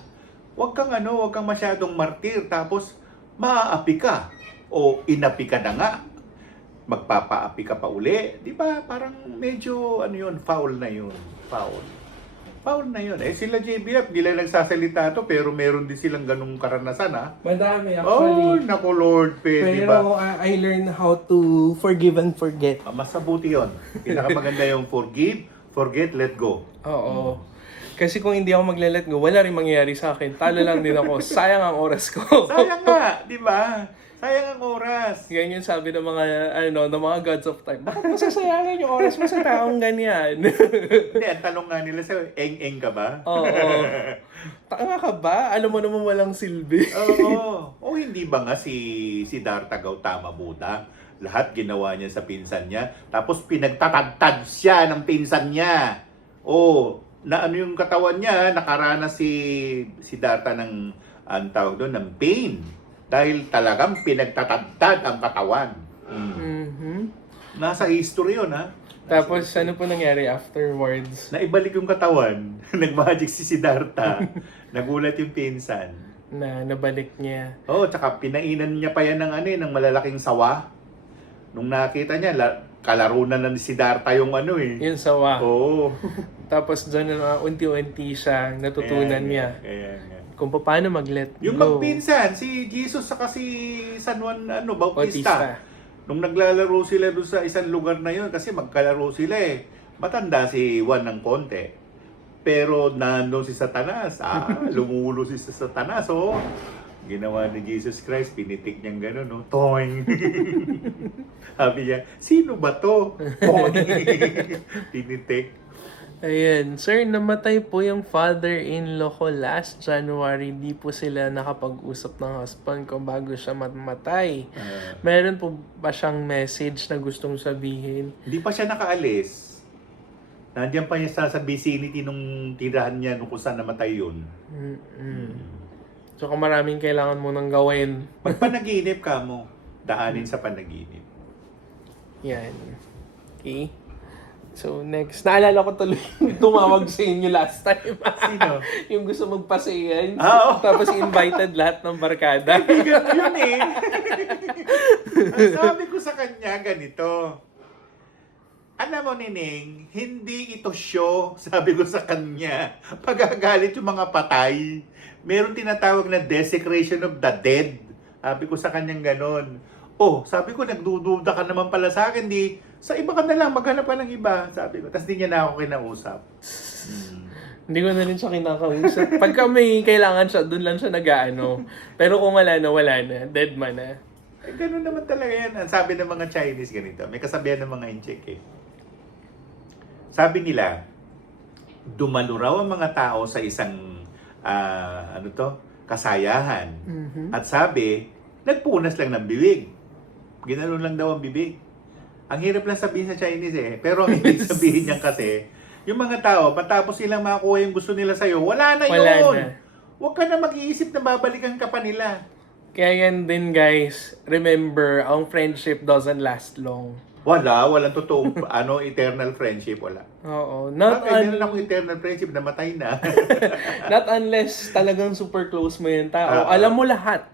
Huwag kang masyadong martir, tapos maaapi ka. O inapi ka na nga. Magpapaapi ka pa uli. Di ba? Parang medyo, foul na yun. Foul na yun. Sila JBF, di lang nagsasalita to, pero meron din silang ganung karanasan, ha? Madami Oh, naku Lord, di ba? Pero I learned how to forgive and forget. Mas mabuti yun. Pinakamaganda yung forgive, forget, let go. Oo. Kasi kung hindi ako magle-let go, wala rin mangyayari sa akin. Talo lang din ako. Sayang ang oras ko. Sayang nga, di ba? Sayang ang oras. Ganyan sabi ng mga ng mga gods of time. Bakit mo sasayangan yung oras mo sa taong ganyan? Hindi, ang tanong nga nila sa'yo, eng-eng ka ba? Oo. Tanga ka ba? Alam mo naman walang silbi. Oo. O hindi ba nga si Siddhartha Gautama Buddha, lahat ginawa niya sa pinsan niya, tapos pinagtatagtad siya ng pinsan niya. Na ano yung katawan niya, nakaranas si Siddhartha ng, ang tawag doon, ng pain. Dahil talagang pinagtatagtad ang katawan. Nasa history yun, ha? Tapos ano po nangyari afterwards? Naibalik yung katawan. Nag-magic si Siddhartha. Nagulat yung pinsan. Na nabalik niya. Tsaka pinainan niya pa yan ng malalaking sawa. Nung nakita niya, kalaro na ni Siddhartha yung Yung sawa. Oo. Tapos dyan na unti-unti siya natutunan niya. Kaya nga. Kung paano mag-let Yung go. magpinsan, si Jesus saka si San Juan Bautista. Bautista. Nung naglalaro sila doon sa isang lugar na yun, kasi magkalaro sila Matanda si Juan ng konti. Pero nandun si Satanas. Lumulo si Satanas. Ginawa ni Jesus Christ, pinitik niyang gano'n, no? Toing! Sabi niya, sino ba to? Toing! Pinitik. Ayan. Sir, namatay po yung father-in-law ko last January. Di po sila nakapag-usap ng husband ko bago siya mamatay. Meron po ba siyang message na gustong sabihin? Hindi pa siya nakaalis. Nandiyan pa niya sa vicinity nung tirahan niya nung kung saan namatay yun. So kung maraming kailangan mo nang gawin. Pag-panaginip ka mo, daanin sa panaginip. Yan. Okay. So next, naalala ko tuloy yung tumawag sa inyo last time. Sino? Yung gusto magpa-seance. Oo. Tapos invited lahat ng barkada. Ganun yun Ang sabi ko sa kanya, ganito. Alam mo, Nining, hindi ito show, sabi ko sa kanya. Pagagalit yung mga patay. Meron tinatawag na desecration of the dead. Sabi ko sa kanyang ganon. Sabi ko, nagdududa ka naman pala sa akin, di. Sa iba ka na lang, maghanap pa ng iba. Sabi ko, tapos di niya na ako kinausap. Hindi ko na rin siya kinakausap. Pagka may kailangan siya, doon lang siya nag-aano. Pero kung wala na. Dead man na. Ganun naman talaga yan. Ang sabi ng mga Chinese ganito. May kasabihan ng mga Incheck Sabi nila, dumalo raw ang mga tao sa isang, kasayahan. At sabi, nagpunas lang ng bibig. Ginanon lang daw ang bibig. Ang hirap lang sabihin sa Chinese Pero ang ibig sabihin niyan kasi, yung mga tao, matapos silang makuha yung gusto nila sa'yo, wala na yun. Huwag ka na mag-iisip na babalikan ka pa nila. Kaya yan din guys, remember, ang friendship doesn't last long. Walang totoong eternal friendship, wala. Oo. Meron akong eternal friendship, namatay na. Not unless talagang super close mo yung tao. Alam mo lahat.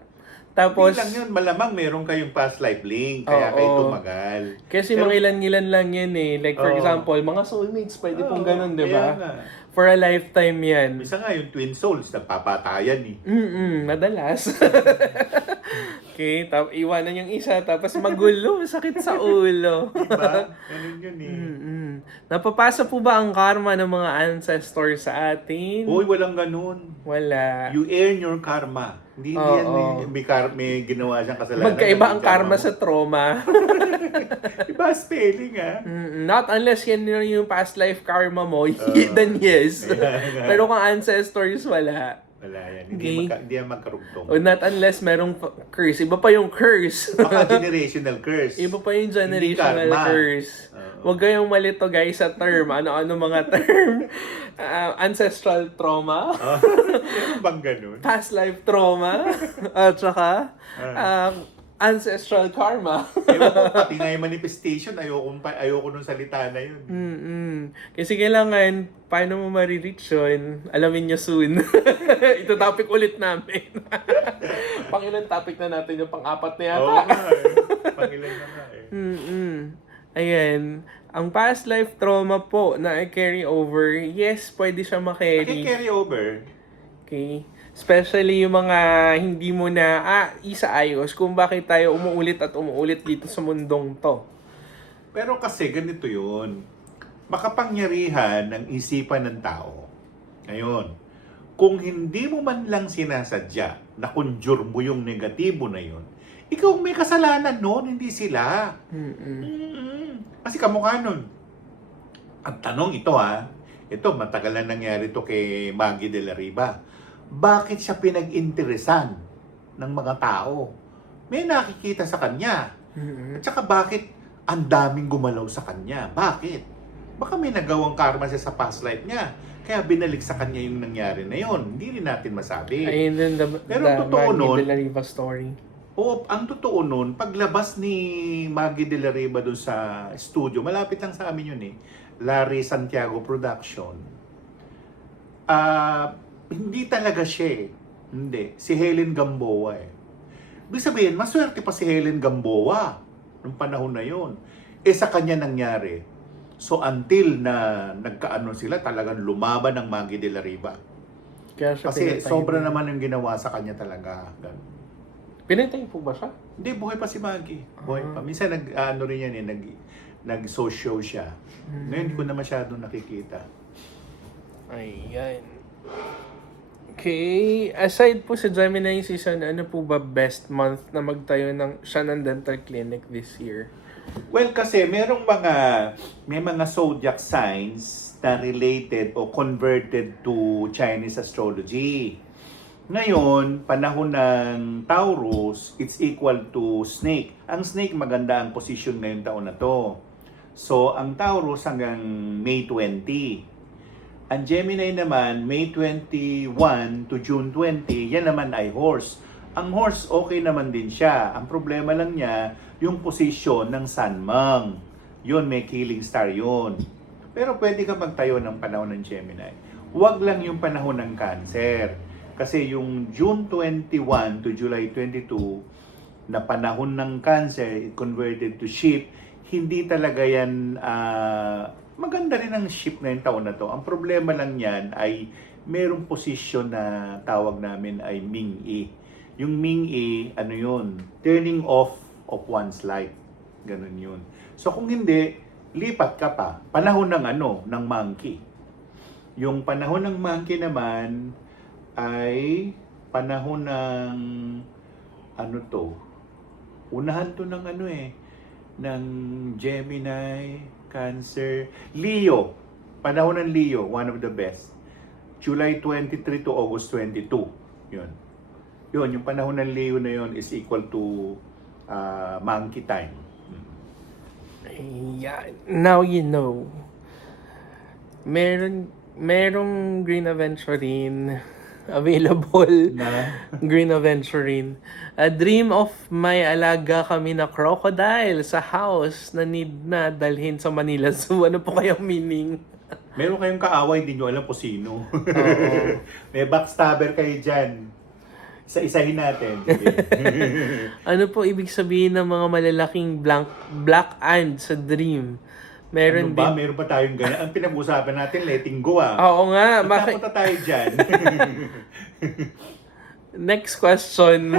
Tapos, Hindi lang yun, malamang meron kayong past life link, kaya kayo oo. tumagal. Kasi Pero- mga ilan-ilan lang yan eh. Like for Oo. example, mga soulmates, pwede pong Oo, ganun, di kaya ba? nga. For a lifetime yan. Minsan nga yung twin souls, nagpapatayan eh. Madalas. Okay, iwanan yung isa, tapos magulo, sakit sa ulo. Diba? Ganun yun eh. Napapasa po ba ang karma ng mga ancestors sa atin? Uy, walang ganun. Wala. You earn your karma. Hindi Oo. yan may ginawa siyang kasalanan. Magkaiba ang Naging karma mo. sa trauma. Iba spelling ah. Not unless yan yung past life karma mo, then yes. Kaya nga. Pero kung ancestors, wala. Wala yan. Okay. Hindi yan magkarugtong. O not unless merong curse. Iba pa yung curse. Baka generational curse. Iba pa yung Hindi generational karma. curse. Oo. Huwag kayong malito guys sa term. Ano-ano mga term. Ancestral trauma. Ano bang ganun? Past life trauma. At saka ancestral karma. Ewan ko, pati nga yung manifestation, ayoko nung salita na yun. Kasi kailangan, paano mo marireach yun? Alamin nyo soon. Ito topic ulit namin. Pangilan topic na natin yung pang-apat na yata. Oo nga eh. Pangilan na nga eh. Ayan. Ang past life trauma po na i-carry over, yes, pwede siya ma-carry. Carry over. Okay? Especially yung mga hindi mo na isaayos kung bakit tayo umuulit at umuulit dito sa mundong to. Pero kasi ganito yun. Makapangyarihan ng isipan ng tao. Ngayon, kung hindi mo man lang sinasadya na conjure mo yung negatibo na yun, ikaw may kasalanan noon, hindi sila. Kasi kamukha nun. Ang tanong ito ito matagal na nangyari to kay Maggie de la Riva. Bakit siya pinag-interesan ng mga tao? May nakikita sa kanya. At saka bakit ang daming gumalaw sa kanya? Bakit? Baka may nagawang karma siya sa past life niya. Kaya binalik sa kanya yung nangyari na yun. Hindi rin natin masabi. Ayun din, Pero the totoo Maggie nun, de la Riva story. Oo, ang totoo nun, paglabas ni Maggie de la Riva doon sa studio, malapit lang sa amin yun eh, Larry Santiago Production, hindi talaga siya eh. Hindi. Si Helen Gamboa eh. Ibig sabihin, maswerte pa si Helen Gamboa nung panahon na yun. Sa kanya nangyari. So until na nagkaano sila, talagang lumaban ng Maggie de la Riva. Kaya siya Kasi pinatay. sobra naman yung ginawa sa kanya talaga. Pinatay po ba siya? Hindi, buhay pa si Maggie. Buhay pa. Minsan nag-ano rin yan eh, nag-show siya. Ngayon, hindi ko na masyadong nakikita. Ayan. Okay. Aside po sa Gemini season, ano po ba best month na magtayo ng Shannon Dental Clinic this year? Well, kasi may mga zodiac signs na related o converted to Chinese astrology. Ngayon, panahon ng Taurus, it's equal to Snake. Ang Snake, maganda ang position ngayong taon na to. So, ang Taurus hanggang May 20. Ang Gemini naman, May 21 to June 20, yan naman ay horse. Ang horse, okay naman din siya. Ang problema lang niya, yung posisyon ng Sun Mang. Yun, may killing star yun. Pero pwede ka magtayo ng panahon ng Gemini. Huwag lang yung panahon ng Cancer. Kasi yung June 21 to July 22 na panahon ng Cancer, converted to Sheep, hindi talaga yan maganda rin ang ship na yung taon na to. Ang problema lang yan ay merong posisyon na tawag namin ay Ming-E. Yung Ming-E, ano yun? Turning off of one's life. Ganun yun. So kung hindi, lipat ka pa. Panahon ng ng Monkey. Yung panahon ng Monkey naman ay panahon ng unahan to ng ng Gemini, Cancer, Leo. Panahon ng Leo, one of the best. July 23 to August 22. Yun. Yun, yung panahon ng Leo na yun is equal to Monkey time. Yeah. Now you know. Merong Green Aventurine available. Green Aventurine. A dream of may alaga kami na crocodile sa house na need na dalhin sa Manila Zoo. Ano po kayang meaning? Meron kayong kaaway, di nyo alam po sino. Oo. May backstabber kayo dyan. Sa isahin natin. Sige. Ano po ibig sabihin ng mga malalaking black ant sa dream? Meron Ano ba? din. Meron pa tayong ganyan. Ang pinag-usapan natin, letting go ah. Oo nga. Napunta tayo dyan. Next question.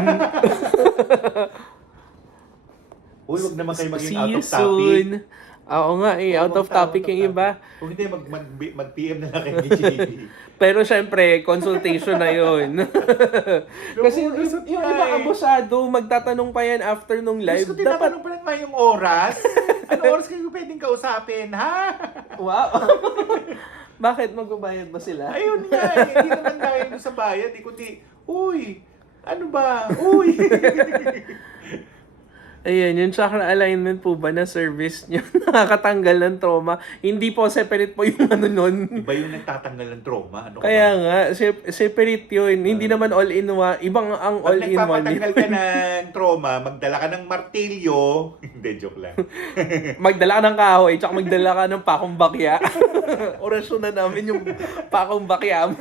Uy, wag naman kayo maging See out you of topic. soon. Oo nga out Huwag of tayo topic out of yung iba. Kung hindi, mag-PM na lang kay JB. Pero syempre, consultation na yun. Kasi Lumusot yung ka iba eh. abusado, magtatanong pa yan after nung live. Diyos ko, Dapat, tinatanong pa lang ngayong oras. Ano oras kayo pwedeng kausapin, ha? wow. Bakit magbabayad ba sila? Ayun nga, hindi naman dahil doon sa bayad. Kundi, uy, ano ba? Uy! Ayan, yung chakra alignment po ba na service nyo nakakatanggal ng trauma? Hindi po, separate po yung ano nun. Iba yung nagtatanggal ng trauma. Ano ka Kaya ba? nga, separate yun. Hindi naman all-in-one. Ibang ang Pag all-in-one nagpapatanggal yun. ka ng trauma, magdala ka ng martilyo. Hindi, joke lang. Magdala ka ng kahoy, tsaka magdala ka ng pakong bakya. Orasyon na namin yung pakong bakya mo.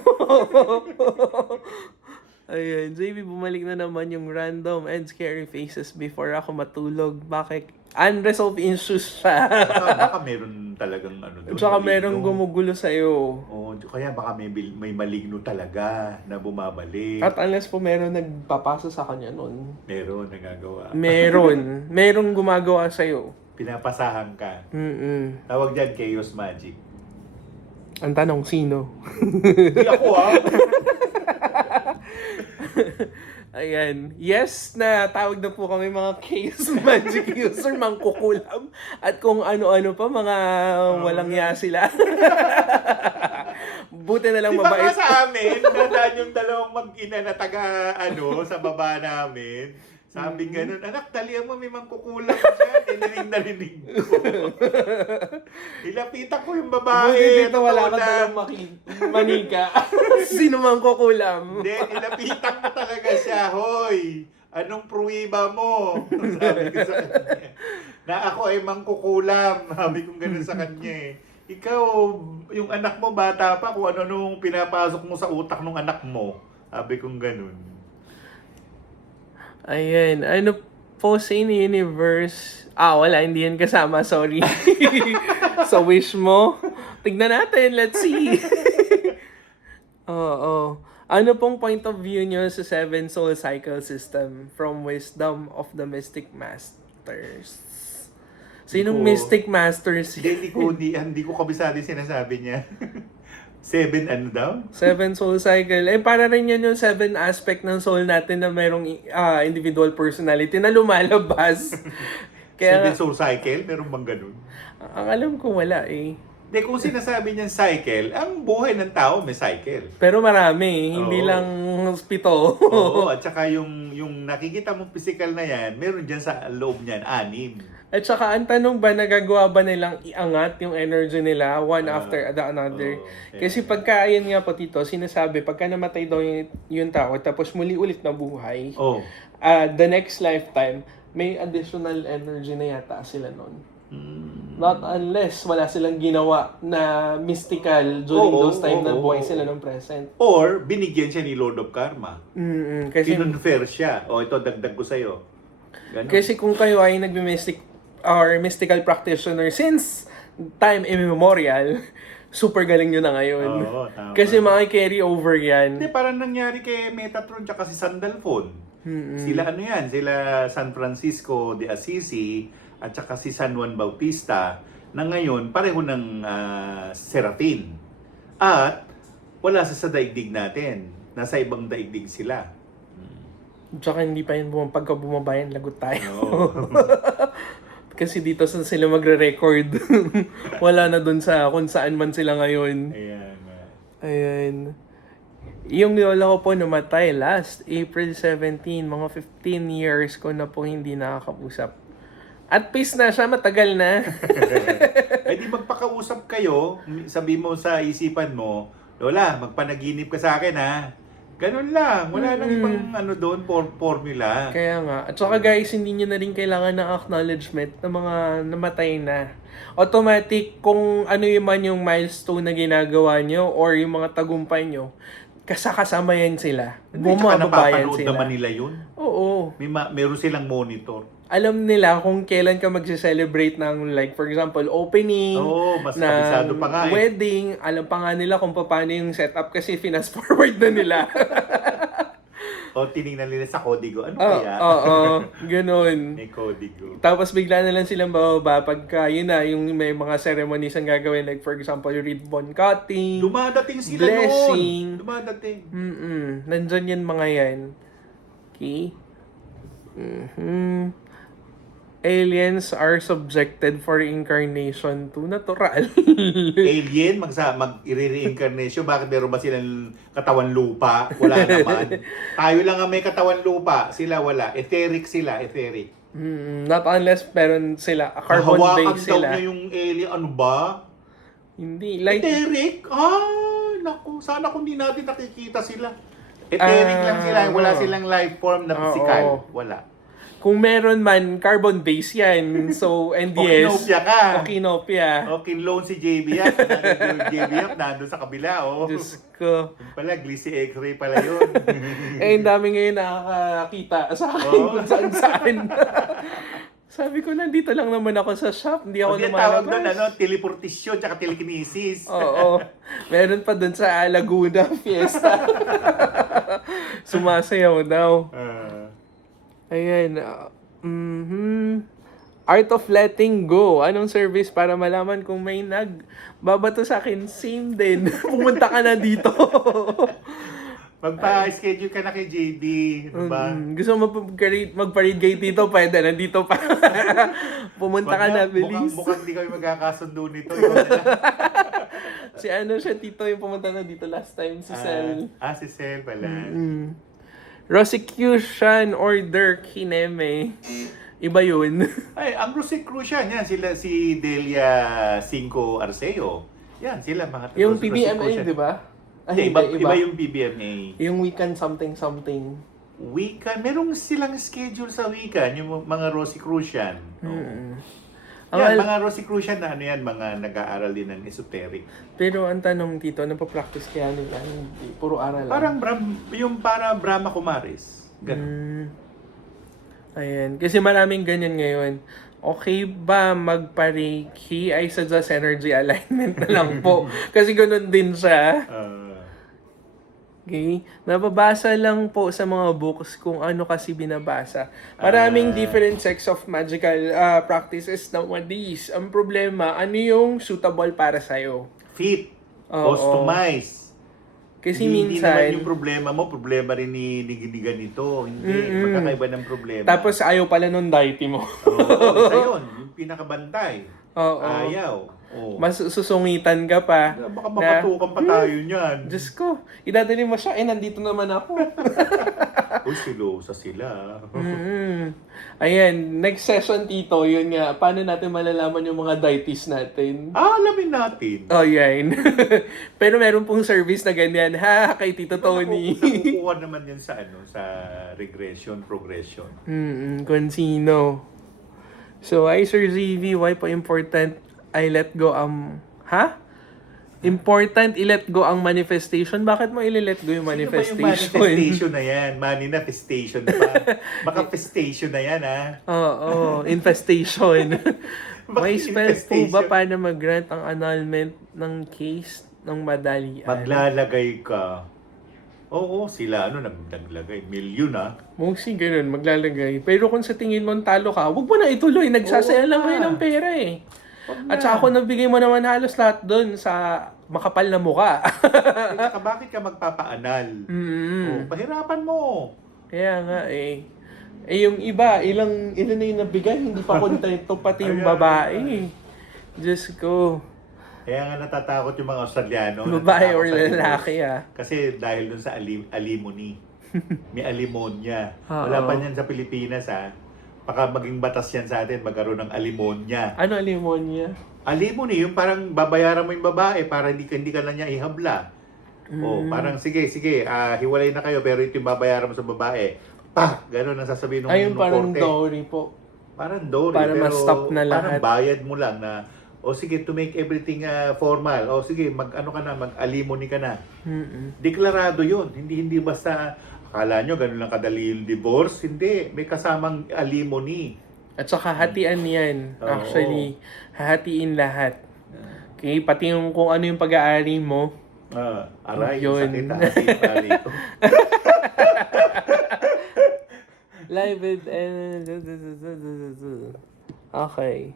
Ayun, JB, bumalik na naman yung random and scary faces before ako matulog. Bakit? Unresolved issues siya. Baka meron talagang ano doon. Tsaka maligno. merong gumugulo sa'yo. Oo, kaya baka may maligno talaga na bumabalik. At unless po meron nagpapasa sa kanya nun. Meron nagagawa. Meron. Merong gumagawa sa'yo. Pinapasahan ka. Mm-mm. Tawag dyan Chaos Magic. Ang tanong, sino? Hindi ako ah. Ayan. Yes, na tawag na po kami mga Chaos Magic user, mangkukulam. At kung ano-ano pa, mga walang ya sila. Buti na lang Di ba mabait. nga sa amin, nadaan yung dalawang mag-ina na taga, sa baba namin. Sabi ganun, anak, talihan mo, may mangkukulam dyan. Narinig ko. Ilapitan ko yung babae. Buti dito wala ka Totoo dalang manika. Sino mang kukulam? Hindi, nilapitan ko talaga siya. Hoy, anong pruwiba mo? Sabi ko sa kanya. Na ako ay mangkukulam. Sabi ko ganun sa kanya eh. Ikaw, yung anak mo bata pa, kung ano nung pinapasok mo sa utak ng anak mo. Sabi kong ganun. Ayan. Ano po sa universe? Wala. Hindi yan kasama. Sorry. Sa wish mo. Tignan natin. Let's see. Oo. Ano pong point of view nyo sa Seven Soul Cycle System from Wisdom of the Mystic Masters? Sinong Hindi ko- Mystic Masters? Hindi ko kabisado yung sinasabi niya. 7 ano daw? Seven Soul Cycle. Para rin yan yung 7 aspect ng soul natin na mayroong individual personality na lumalabas. 7 soul cycle? Meron bang ganun? Ang alam ko wala eh. Hindi, kung sinasabi niyang cycle, ang buhay ng tao may cycle. Pero marami, hindi Oo. lang pito. Oo, at saka yung nakikita mong physical na yan, meron dyan sa loob niyan, 6. At saka ang tanong ba, nagagawa ba nilang iangat yung energy nila one after the another? Oo. Kasi pagka, ayan nga po tito, sinasabi, pagka namatay daw yung tao, tapos muli ulit na buhay, Oh. the next lifetime, may additional energy na yata sila nun. Not unless wala silang ginawa na mystical during Oo, those time na oo, buhay oo. sila ng present. Or, binigyan siya ni Lord of Karma. Kasi, Kinunfer siya. O, ito, dagdag ko sa'yo. Ganun. kasi kung kayo ay nagme-mystic or mystical practitioner since time immemorial, super galing nyo na ngayon. Oo, tama. Kasi maki-carry over yan. Hindi, parang nangyari kay Metatron tsaka si Sandalphon. Sila ano yan? Sila San Francisco de Assisi at tsaka si San Juan Bautista na ngayon pareho ng Serafin. At wala sa daigdig natin. Nasa ibang daigdig sila. Tsaka hindi pa yun pagka bumabayan, lagot tayo. Oo. Kasi dito sila magre-record. Wala na dun sa kung saan man sila ngayon. Ayan. Ayan. Yung lola ko po namatay last April 17, mga 15 years ko na po hindi nakakausap. At peace na siya, matagal na. Eh di magpakausap kayo, sabi mo sa isipan mo, Lola, magpanaginip ka sa akin ha. Ganun lang, wala nang ibang ano doon, formula. Kaya nga. At saka guys, hindi nyo na rin kailangan ng acknowledgement ng mga namatay na. Automatic kung ano yung man yung milestone na ginagawa nyo or yung mga tagumpay nyo, kasama yan sila. Hindi, tsaka Bumababayan napapanood sila. naman nila yun. Oo. Meron silang monitor. Alam nila kung kailan ka magse-celebrate ng like for example opening, Oo, mas ng kabisado pa nga eh. wedding, alam pa nga nila kung paano yung setup kasi fast forward na nila. O tinignan nila sa kodigo. Ano Oo, kaya? ganun. May kodigo. Tapos bigla na lang silang bababa pagka yun na yung may mga ceremonies ang gagawin like for example ribbon cutting, Dumadating sila blessing. noon. Dumadating. Nandyan yan mga yan. Okay? Aliens are subjected for incarnation to natural. Alien, mag-reincarnation. Bakit meron ba silang katawan lupa? Wala naman. Tayo lang ang may katawan lupa. Sila wala. Etheric sila, etheric. Not unless meron sila, Hawakan carbon-based daw sila. niya yung alien. Ano ba? Hindi, like, Etheric? Ah, naku. Sana kung di natin nakikita sila. Etheric lang sila. Wala silang life form na physical. Wala. kung meron man, carbon-based yan. So, and yes. Okinopia ka. Okinopia. Loan si JB Yap. JB Yap nandun sa kabila. Oh. Diyos ko. Yung pala, Glissy X-ray pala yun. Eh, ang dami ngayon nakakakita sa akin kung saan. Sabi ko, nandito lang naman ako sa shop. Hindi ako Hindi tawag lumalabas. doon, teleportasyon tsaka telekinesis. Oo. Meron pa doon sa Laguna Fiesta. Sumasayaw daw. Ayan. Art of letting go. Anong service para malaman kung may nagbabato sa akin? Same din. Pumunta ka na dito. Magpa-schedule ka na kay JD. Diba? Gusto mo mag-parade gate dito? Pwede. Nandito pa. Pumunta ka na, bilis. Mukhang di kami magkakasundo nito. Ikaw na lang. Si siya, Tito, yung pumunta na dito last time. Si Sel. Si Sel pala. Rosicrucian Order Kineme. Iba yun. Ay, ang Rosicrucian yan. Sila si Delia Cinco Arceo. Yan, sila mga Yung PBMA, di ba? Hindi, iba yung PBMA. Yung weekend something. Weekend, merong silang schedule sa weekend, yung mga Rosicrucian. Yan, mga Rosicrucian na ano yan, mga nag-aaral din ng esoteric. Pero ang tanong dito, napapractice kaya nila? Hindi, puro aral lang. Parang para Brahma Kumaris. Ganun. Ayan. Kasi maraming ganyan ngayon. Okay ba magpa-Reiki? I suggest energy alignment na lang po. Kasi ganun din siya. Okay? Nababasa lang po sa mga books kung ano kasi binabasa. Maraming different sects of magical practices nowadays. Ang problema, ano yung suitable para sa'yo? Fit. Oo. Customize. Kasi Hindi minsan, naman yung problema rin ni ganito. Hindi, magkakaiba ng problema. tapos ayaw pala nung deity mo. Isa yun, yung pinakabantay. Oo. Ayaw. Mas susungitan ka pa. Baka mapatukan pa tayo niyan. Diyos ko, idadali mo siya, nandito naman ako. Uy, silosa sila. Ayan, next session, Tito, yun nga, paano natin malalaman yung mga deities natin? Alamin natin. Oh, yan. Pero meron pong service na ganyan, ha, kay Tito Tony. Nakukuha naman yan sa regression, progression. Kung sino. So, Sir ZV, why pa important I let go important i-let go ang manifestation. Bakit mo i-let go yung manifestation? Sino ba yung manifestation na yan? Manifestation pa. Baka festation na yan, ha? Oo, infestation. May spell po infestation? ba paano mag-grant ang annulment ng case ng madalian? Maglalagay ka. Oo, sila naglagay. Milyon, ha? Mostly ganun, maglalagay. Pero kung sa tingin mo talo ka, wag mo na ituloy. Nagsasayang lang kayo ng pera eh. At saka kung nabigay mo naman halos lahat doon sa makapal na mukha. Saka bakit ka magpapaanal? Pahirapan mo. Kaya nga eh. Eh yung iba, ilan na yung nabigay, hindi pa kontento pati yung babae. Diyos ko. Kaya nga natatakot yung mga Australiano. Babae or natatakot sa lalaki Kasi dahil dun sa alimony. May alimonya. Wala pa niyan sa Pilipinas, ha? Baka maging batas yan sa atin, magkaroon ng alimonya. Ano alimonya? Alimony, yung parang babayaran mo yung babae para hindi ka na niya ihabla. Parang sige, hiwalay na kayo pero ito yung babayaran mo sa babae. Gano'n ang sasabihin ng Ayun, parang korte. dowry po. Parang dowry, Para pero ma-stop na lahat. parang bayad mo lang na, O sige, to make everything formal. O sige, mag-ano ka na, mag-alimony ka na. Mm-mm. Deklarado yun. Hindi basta, akala nyo, ganun lang kadali yung divorce. Hindi, may kasamang alimony. At saka hatian yan. Oo. Actually, hahatiin lahat. Okay, pati yung kung ano yung pag-aari mo. Aray, Yun. sakit hati yung ari ko. Live it and... Okay.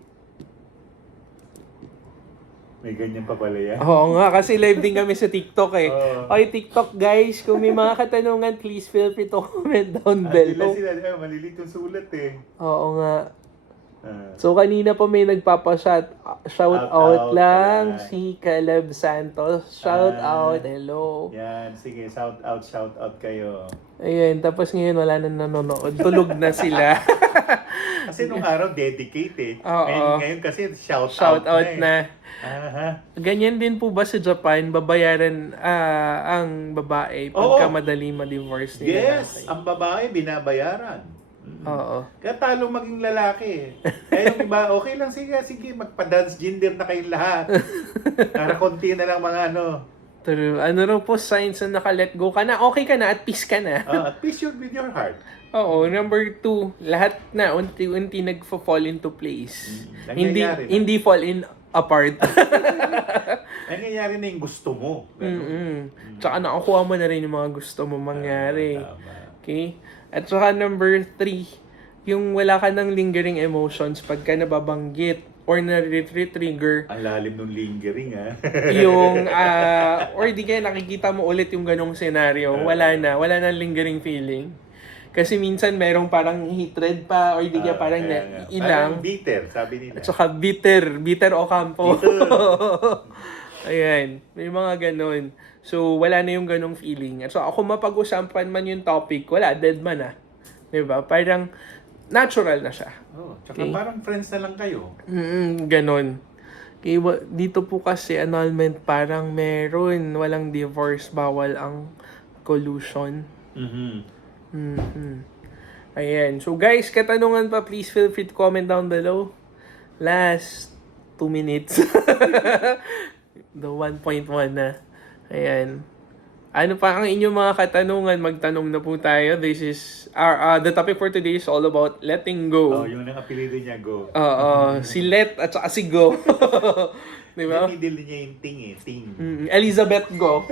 May ganyan pa pala yan. Oo nga, kasi live din kami sa TikTok eh. Oo. Okay, TikTok guys, kung may mga katanungan, please feel free to comment down below. Sila, malilit yung sulat eh. Oo nga. Ah. So kanina pa may nagpapa-shout Shout out out, lang ayan. si Caleb Santos. Shout out, hello. Yan, sige, shout out kayo. Ayun, tapos ngayon wala na nanonood. Tulog na sila. Kasi nung araw, dedicate eh. Oo. Ngayon kasi shout Shout out eh. na. Aha. Ganyan din po ba sa Japan, babayaran ang babae pagka Oo. madali ma-divorce ni Yes, lalaki? ang babae binabayaran. Oo. Kaya talo maging lalaki. Kaya yung iba, okay lang, sige, magpa-dance gender na kayong lahat. Para konti na lang mga ano. True. Ano raw po signs na naka-let go ka na, okay ka na at peace ka na. At peace with your heart. Oo, number 2, lahat na unti-unti nagfo-fall into place. Hindi Nangyayari na. hindi fall in apart. Nangyayari na yung gusto mo. Ganun. Tsaka nakukuha mo na rin yung mga gusto mo mangyari. Tama. Okay? At saka number 3, yung wala ka ng lingering emotions pagka nababanggit or na-trigger Ang lalim ng lingering ha. yung or di kaya nakikita mo ulit yung ganong scenario, wala na lingering feeling. Kasi minsan merong parang hatred pa or di kaya parang Kaya nga. ilang. Parang bitter, sabi nila. At saka bitter o kampo. Ayan, may mga ganon. So, wala na yung ganong feeling. At so, ako mapag-usapan man yung topic, wala, dead man na. Diba? Parang natural na siya. Tsaka parang friends na lang kayo. Ganon. Okay, dito po kasi annulment parang meron, walang divorce, bawal ang collusion. Ayan. So guys, katanungan pa, please feel free to comment down below. Last 2 minutes. The 1.1 na. Ayan. Ano pa ang inyong mga katanungan? Magtanong na po tayo. This is the topic for today is all about letting go. Yung nang apelido niya, Go. Si Let at saka si Go. Di ba? Middle niya yung ting eh. Ting. Elizabeth Go.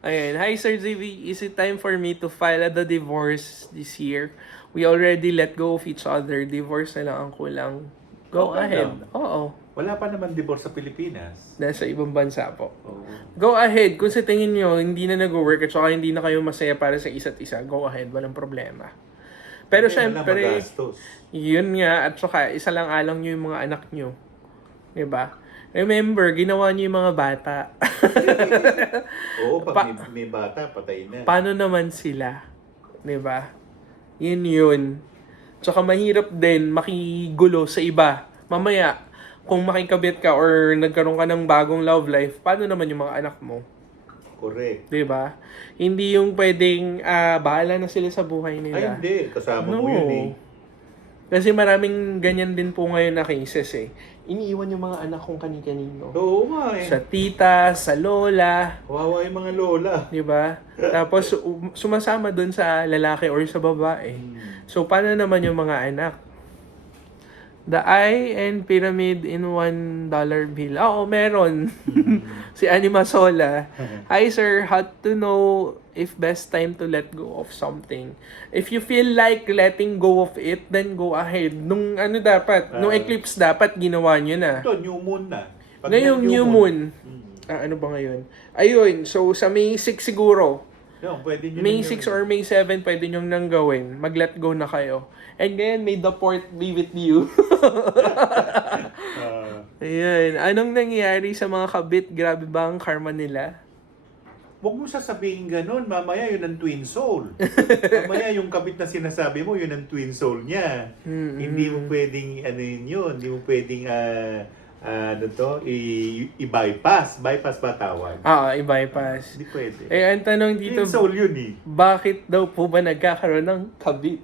Ayan. Hi, Sir JV. Is it time for me to file the divorce this year? We already let go of each other. Divorce na lang ang kulang. Go Okay ahead. lang. Oo. Wala pa naman divorce sa Pilipinas. Nasa ibang bansa po. Oo. Go ahead. Kung sa tingin nyo, hindi na nag-work at saka hindi na kayo masaya para sa isa't isa, go ahead. Walang problema. Pero Hindi, wala syempre, magastos. yun nga, at saka isa lang alang nyo yung mga anak nyo. Diba? Remember, ginawa nyo yung mga bata. Oo, pag may bata, patay na. Paano naman sila? Diba? Yun. Tsaka mahirap din makigulo sa iba. Mamaya, kung makikabit ka or nagkaroon ka ng bagong love life, paano naman yung mga anak mo? Correct. Diba? Hindi yung pwedeng bahala na sila sa buhay Ay, nila. hindi. Kasama mo yun eh. Kasi maraming ganyan din po ngayon na cases eh. Iniiwan yung mga anak kong kani-kanino. Oo nga eh. Sa tita, sa lola, Kawawa yung mga lola. di ba? Tapos sumasama dun sa lalaki or sa babae. So paano naman yung mga anak? The eye and pyramid in $1 bill. Oo, meron. Si Anima Sola. Hi sir, how to know if best time to let go of something? If you feel like letting go of it, then go ahead. Nung ano dapat, nung eclipse dapat ginawa nyo na. Ito, new moon na. Pag Ngayong may new moon. Ano ba ngayon? Ayun, so sa May 6 siguro. Yun, pwede nyo May na 6 or May 7, pwede nyo nang gawin. Mag-let go na kayo. And ngayon, may the port be with you. Ayan. Anong nangyayari sa mga kabit? Grabe ba ang karma nila? Huwag mo sasabihin ganun, mamaya yun ang twin soul. Mamaya yung kabit na sinasabi mo, yun ang twin soul niya. Hindi mo pwedeng, ano yun, hindi mo pwedeng, i-bypass. Bypass ba tawag? I-bypass. Hindi pwede. Eh, ang tanong dito, Twin soul yun eh. bakit daw po ba nagkakaroon ng kabit?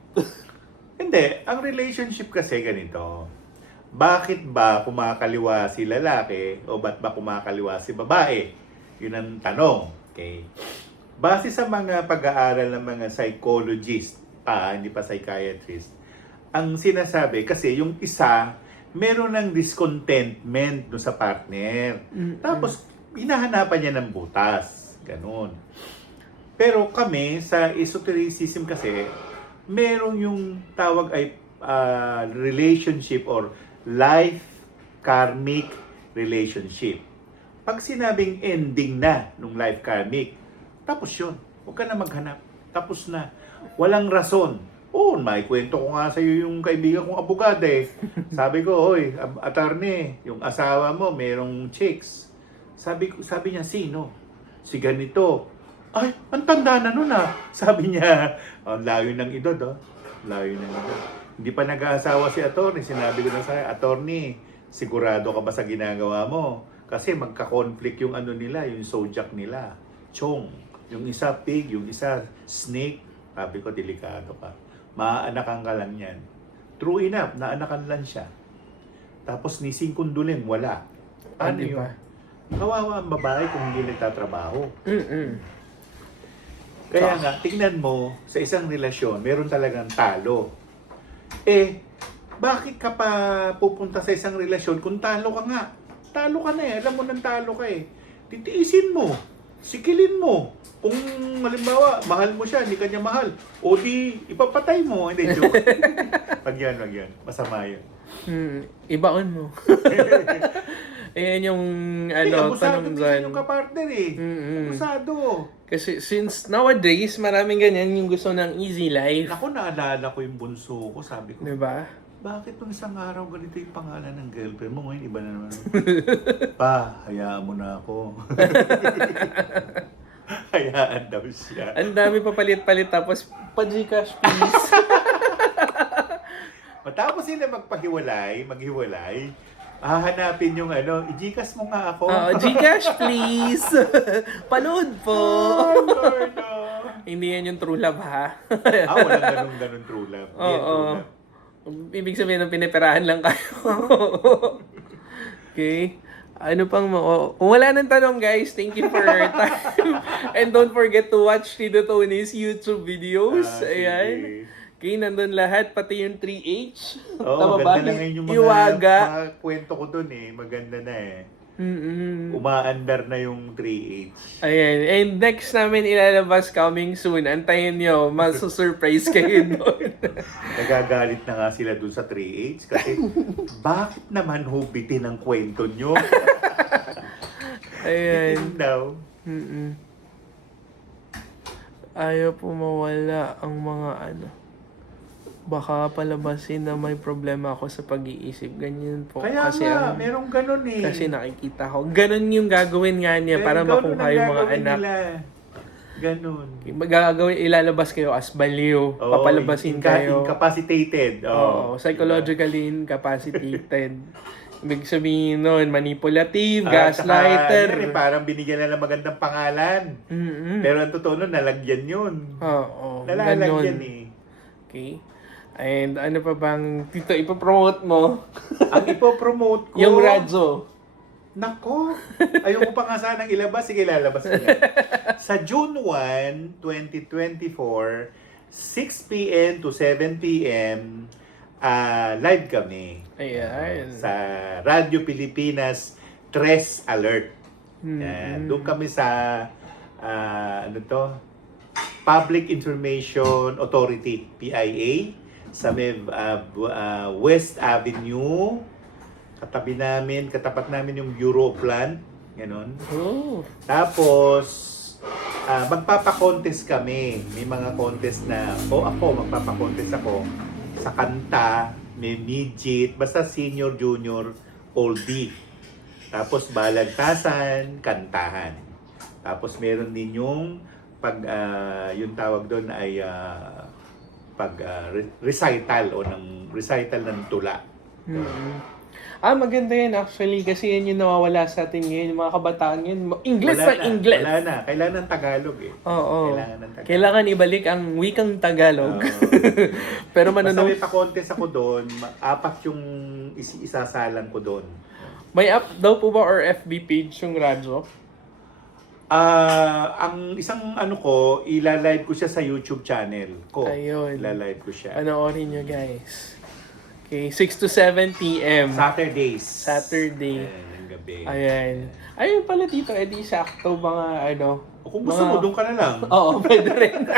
Hindi, ang relationship kasi ganito. bakit ba kumakaliwa si lalaki o ba't ba kumakaliwa si babae? Yun ang tanong. Okay. Base sa mga pag-aaral ng mga psychologist, hindi pa psychiatrist, ang sinasabi kasi yung isa, meron ng discontentment do sa partner. Tapos, hinahanapan niya ng butas. Ganon. Pero kami, sa esotericism kasi, meron yung tawag ay relationship or life karmic relationship. Pag sinabing ending na nung life karmic, tapos yun. Huwag ka na maghanap. Tapos na. Walang rason. May kwento ko nga sa iyo yung kaibigan kong abogado eh. Sabi ko, "Hoy, attorney, yung asawa mo merong chicks." Sabi niya, "Sino?" "Si ganito." "Ay, ang tanda na nun ah." Sabi niya, layo ng edad oh. Layo ng edad. Hindi pa nag-aasawa si attorney. Sinabi ko na sa kanya, "Attorney, sigurado ka ba sa ginagawa mo?" Kasi magka-conflict yung ano nila, yung zodiac nila. Chong. Yung isa pig, yung isa snake. Sabi ko, delikado ka. Maaanakan ka lang yan. True enough, naanakan lang siya. Tapos ni Singkundulim, wala. Ano Di yun? ba? Kawawa ang babae kung hindi nagtatrabaho. Kaya nga, tingnan mo, sa isang relasyon, meron talagang talo. Bakit ka pa pupunta sa isang relasyon kung talo ka nga? Talo ka na eh. Alam mo nang talo ka eh. Titiisin mo. Sikilin mo. Kung halimbawa, mahal mo siya, hindi ka niya mahal. O di, ipapatay mo. Hindi, joke. Wag yan. Masama yun. Ibaon mo. Ayan yung abusado tanong din dyan. yung kapartner eh. Abusado. Kasi since nowadays, maraming ganyan yung gusto ng easy life. Ako, naalala ko yung bunso ko. Sabi ko, Diba? bakit nung isang araw ganito yung pangalan ng girlfriend mo? Ngayon, iba na naman. Pa, hayaan mo na ako. Hayaan daw siya. Ang dami papalit-palit tapos pa-Gcash please. Matapos sila maghiwalay, hahanapin yung i-Gcash mo nga ako. Gcash please. Panood po. Oh, Lord, no. Hindi yan yung true love ha. Walang ganun true love. Hindi yan true love. Ibig sabihin ng piniperahan lang kayo. Okay. Ano pang kung wala nang tanong guys, thank you for your time. And don't forget to watch Tito Tony's YouTube videos. Ayan. Okay, nandun lahat, pati yung 3H. Oo, maganda na ngayon yung Iwaga. mga kwento ko dun eh. Maganda na eh. Umaandar na yung 3H. Ayan. And next namin ilalabas coming soon. Antayin nyo. Masu-surprise kayo doon. Nagagalit na nga sila dun sa 3H kasi bakit naman hubitin ang kwento nyo? Ayan. Bitin daw. Ayaw po mawala ang mga baka palabasin na may problema ako sa pag-iisip. Ganyan po. Kaya kasi nga, merong ganun eh. Kasi nakikita ko. Ganun yung gagawin nga niya para makuha yung mga anak. Nila. Ganun. Magagawin, ilalabas kayo as baliw. Oo, Papalabasin kayo. Incapacitated. Oo, psychologically incapacitated. Ibig sabihin nun, manipulative, At saka, gaslighter. yan eh, parang binigyan na ng magandang pangalan. Pero ang totoo nun, nalagyan yun. Oo, Nalalagyan ganun. eh. Okay. And ano pa bang dito ipopromote mo? Ang ipopromote ko... Yung radyo. Nako! Ayoko pa nga sanang ilabas. Sige, lalabas ko na. Sa June 1, 2024, 6 p.m. to 7 p.m., live kami. Ayan. Sa Radyo Pilipinas, Tres Alert. Yan. Doon kami sa, Public Information Authority, PIA, sa West Avenue. Katapat namin yung Bureau of Land. Ganon. Oh. Tapos, magpapakontest kami. May mga contest na, magpapakontest ako sa kanta, may midget, basta senior, junior, oldie. Tapos balagtasan, kantahan. Tapos meron din yung yung tawag doon ay recital o recital ng tula. Maganda yan actually kasi yan yung nawawala sa atin ngayon, yung mga kabataan ngayon. English Wala na English. Wala na. Kailangan ng Tagalog eh. Oo. Kailangan ng Tagalog. Kailangan ibalik ang wikang Tagalog. Oo. Pero Basta manunong, may pa-contest ako doon, 4 yung isasalan ko doon. may app daw po ba or FB page yung radyo? Ang isang ano ko, ilalive ko siya sa YouTube channel ko. Ayun. Ilalive ko siya. Panoorin nyo guys. Okay, 6 to 7 p.m. Saturdays. Saturday. Ayan, ng gabi. Ayan. Ayun pala dito, edi sakto mga ano. O kung gusto mo, doon ka na lang. Oo, pwede rin.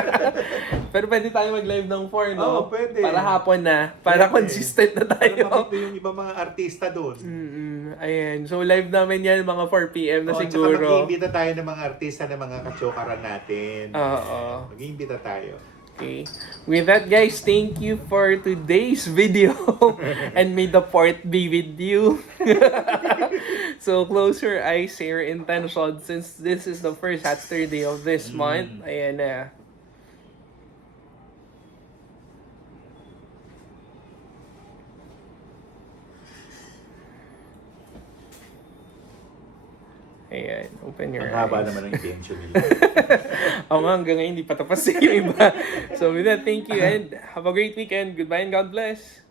Pero pwede tayo mag-live ng 4, no? Oo, pwede. Para hapon na. Para Pwede. consistent na Para tayo. makita yung ibang mga artista doon. Ayan. So, live namin yan mga 4 p.m. na Tsaka siguro. mag-iimbita tayo ng mga artista ng mga kachokaran natin. Oo. Mag-iimbita tayo. Okay. With that, guys, thank you for today's video. And may the port be with you. So, close your eyes, say your intention since this is the first Saturday of this month. Ayan na. Ayan, open your Ang haba eyes. naman ng intention nila. Oo nga, hanggang ngayon, hindi pa tapos yung iba. So with that, thank you and have a great weekend. Goodbye and God bless.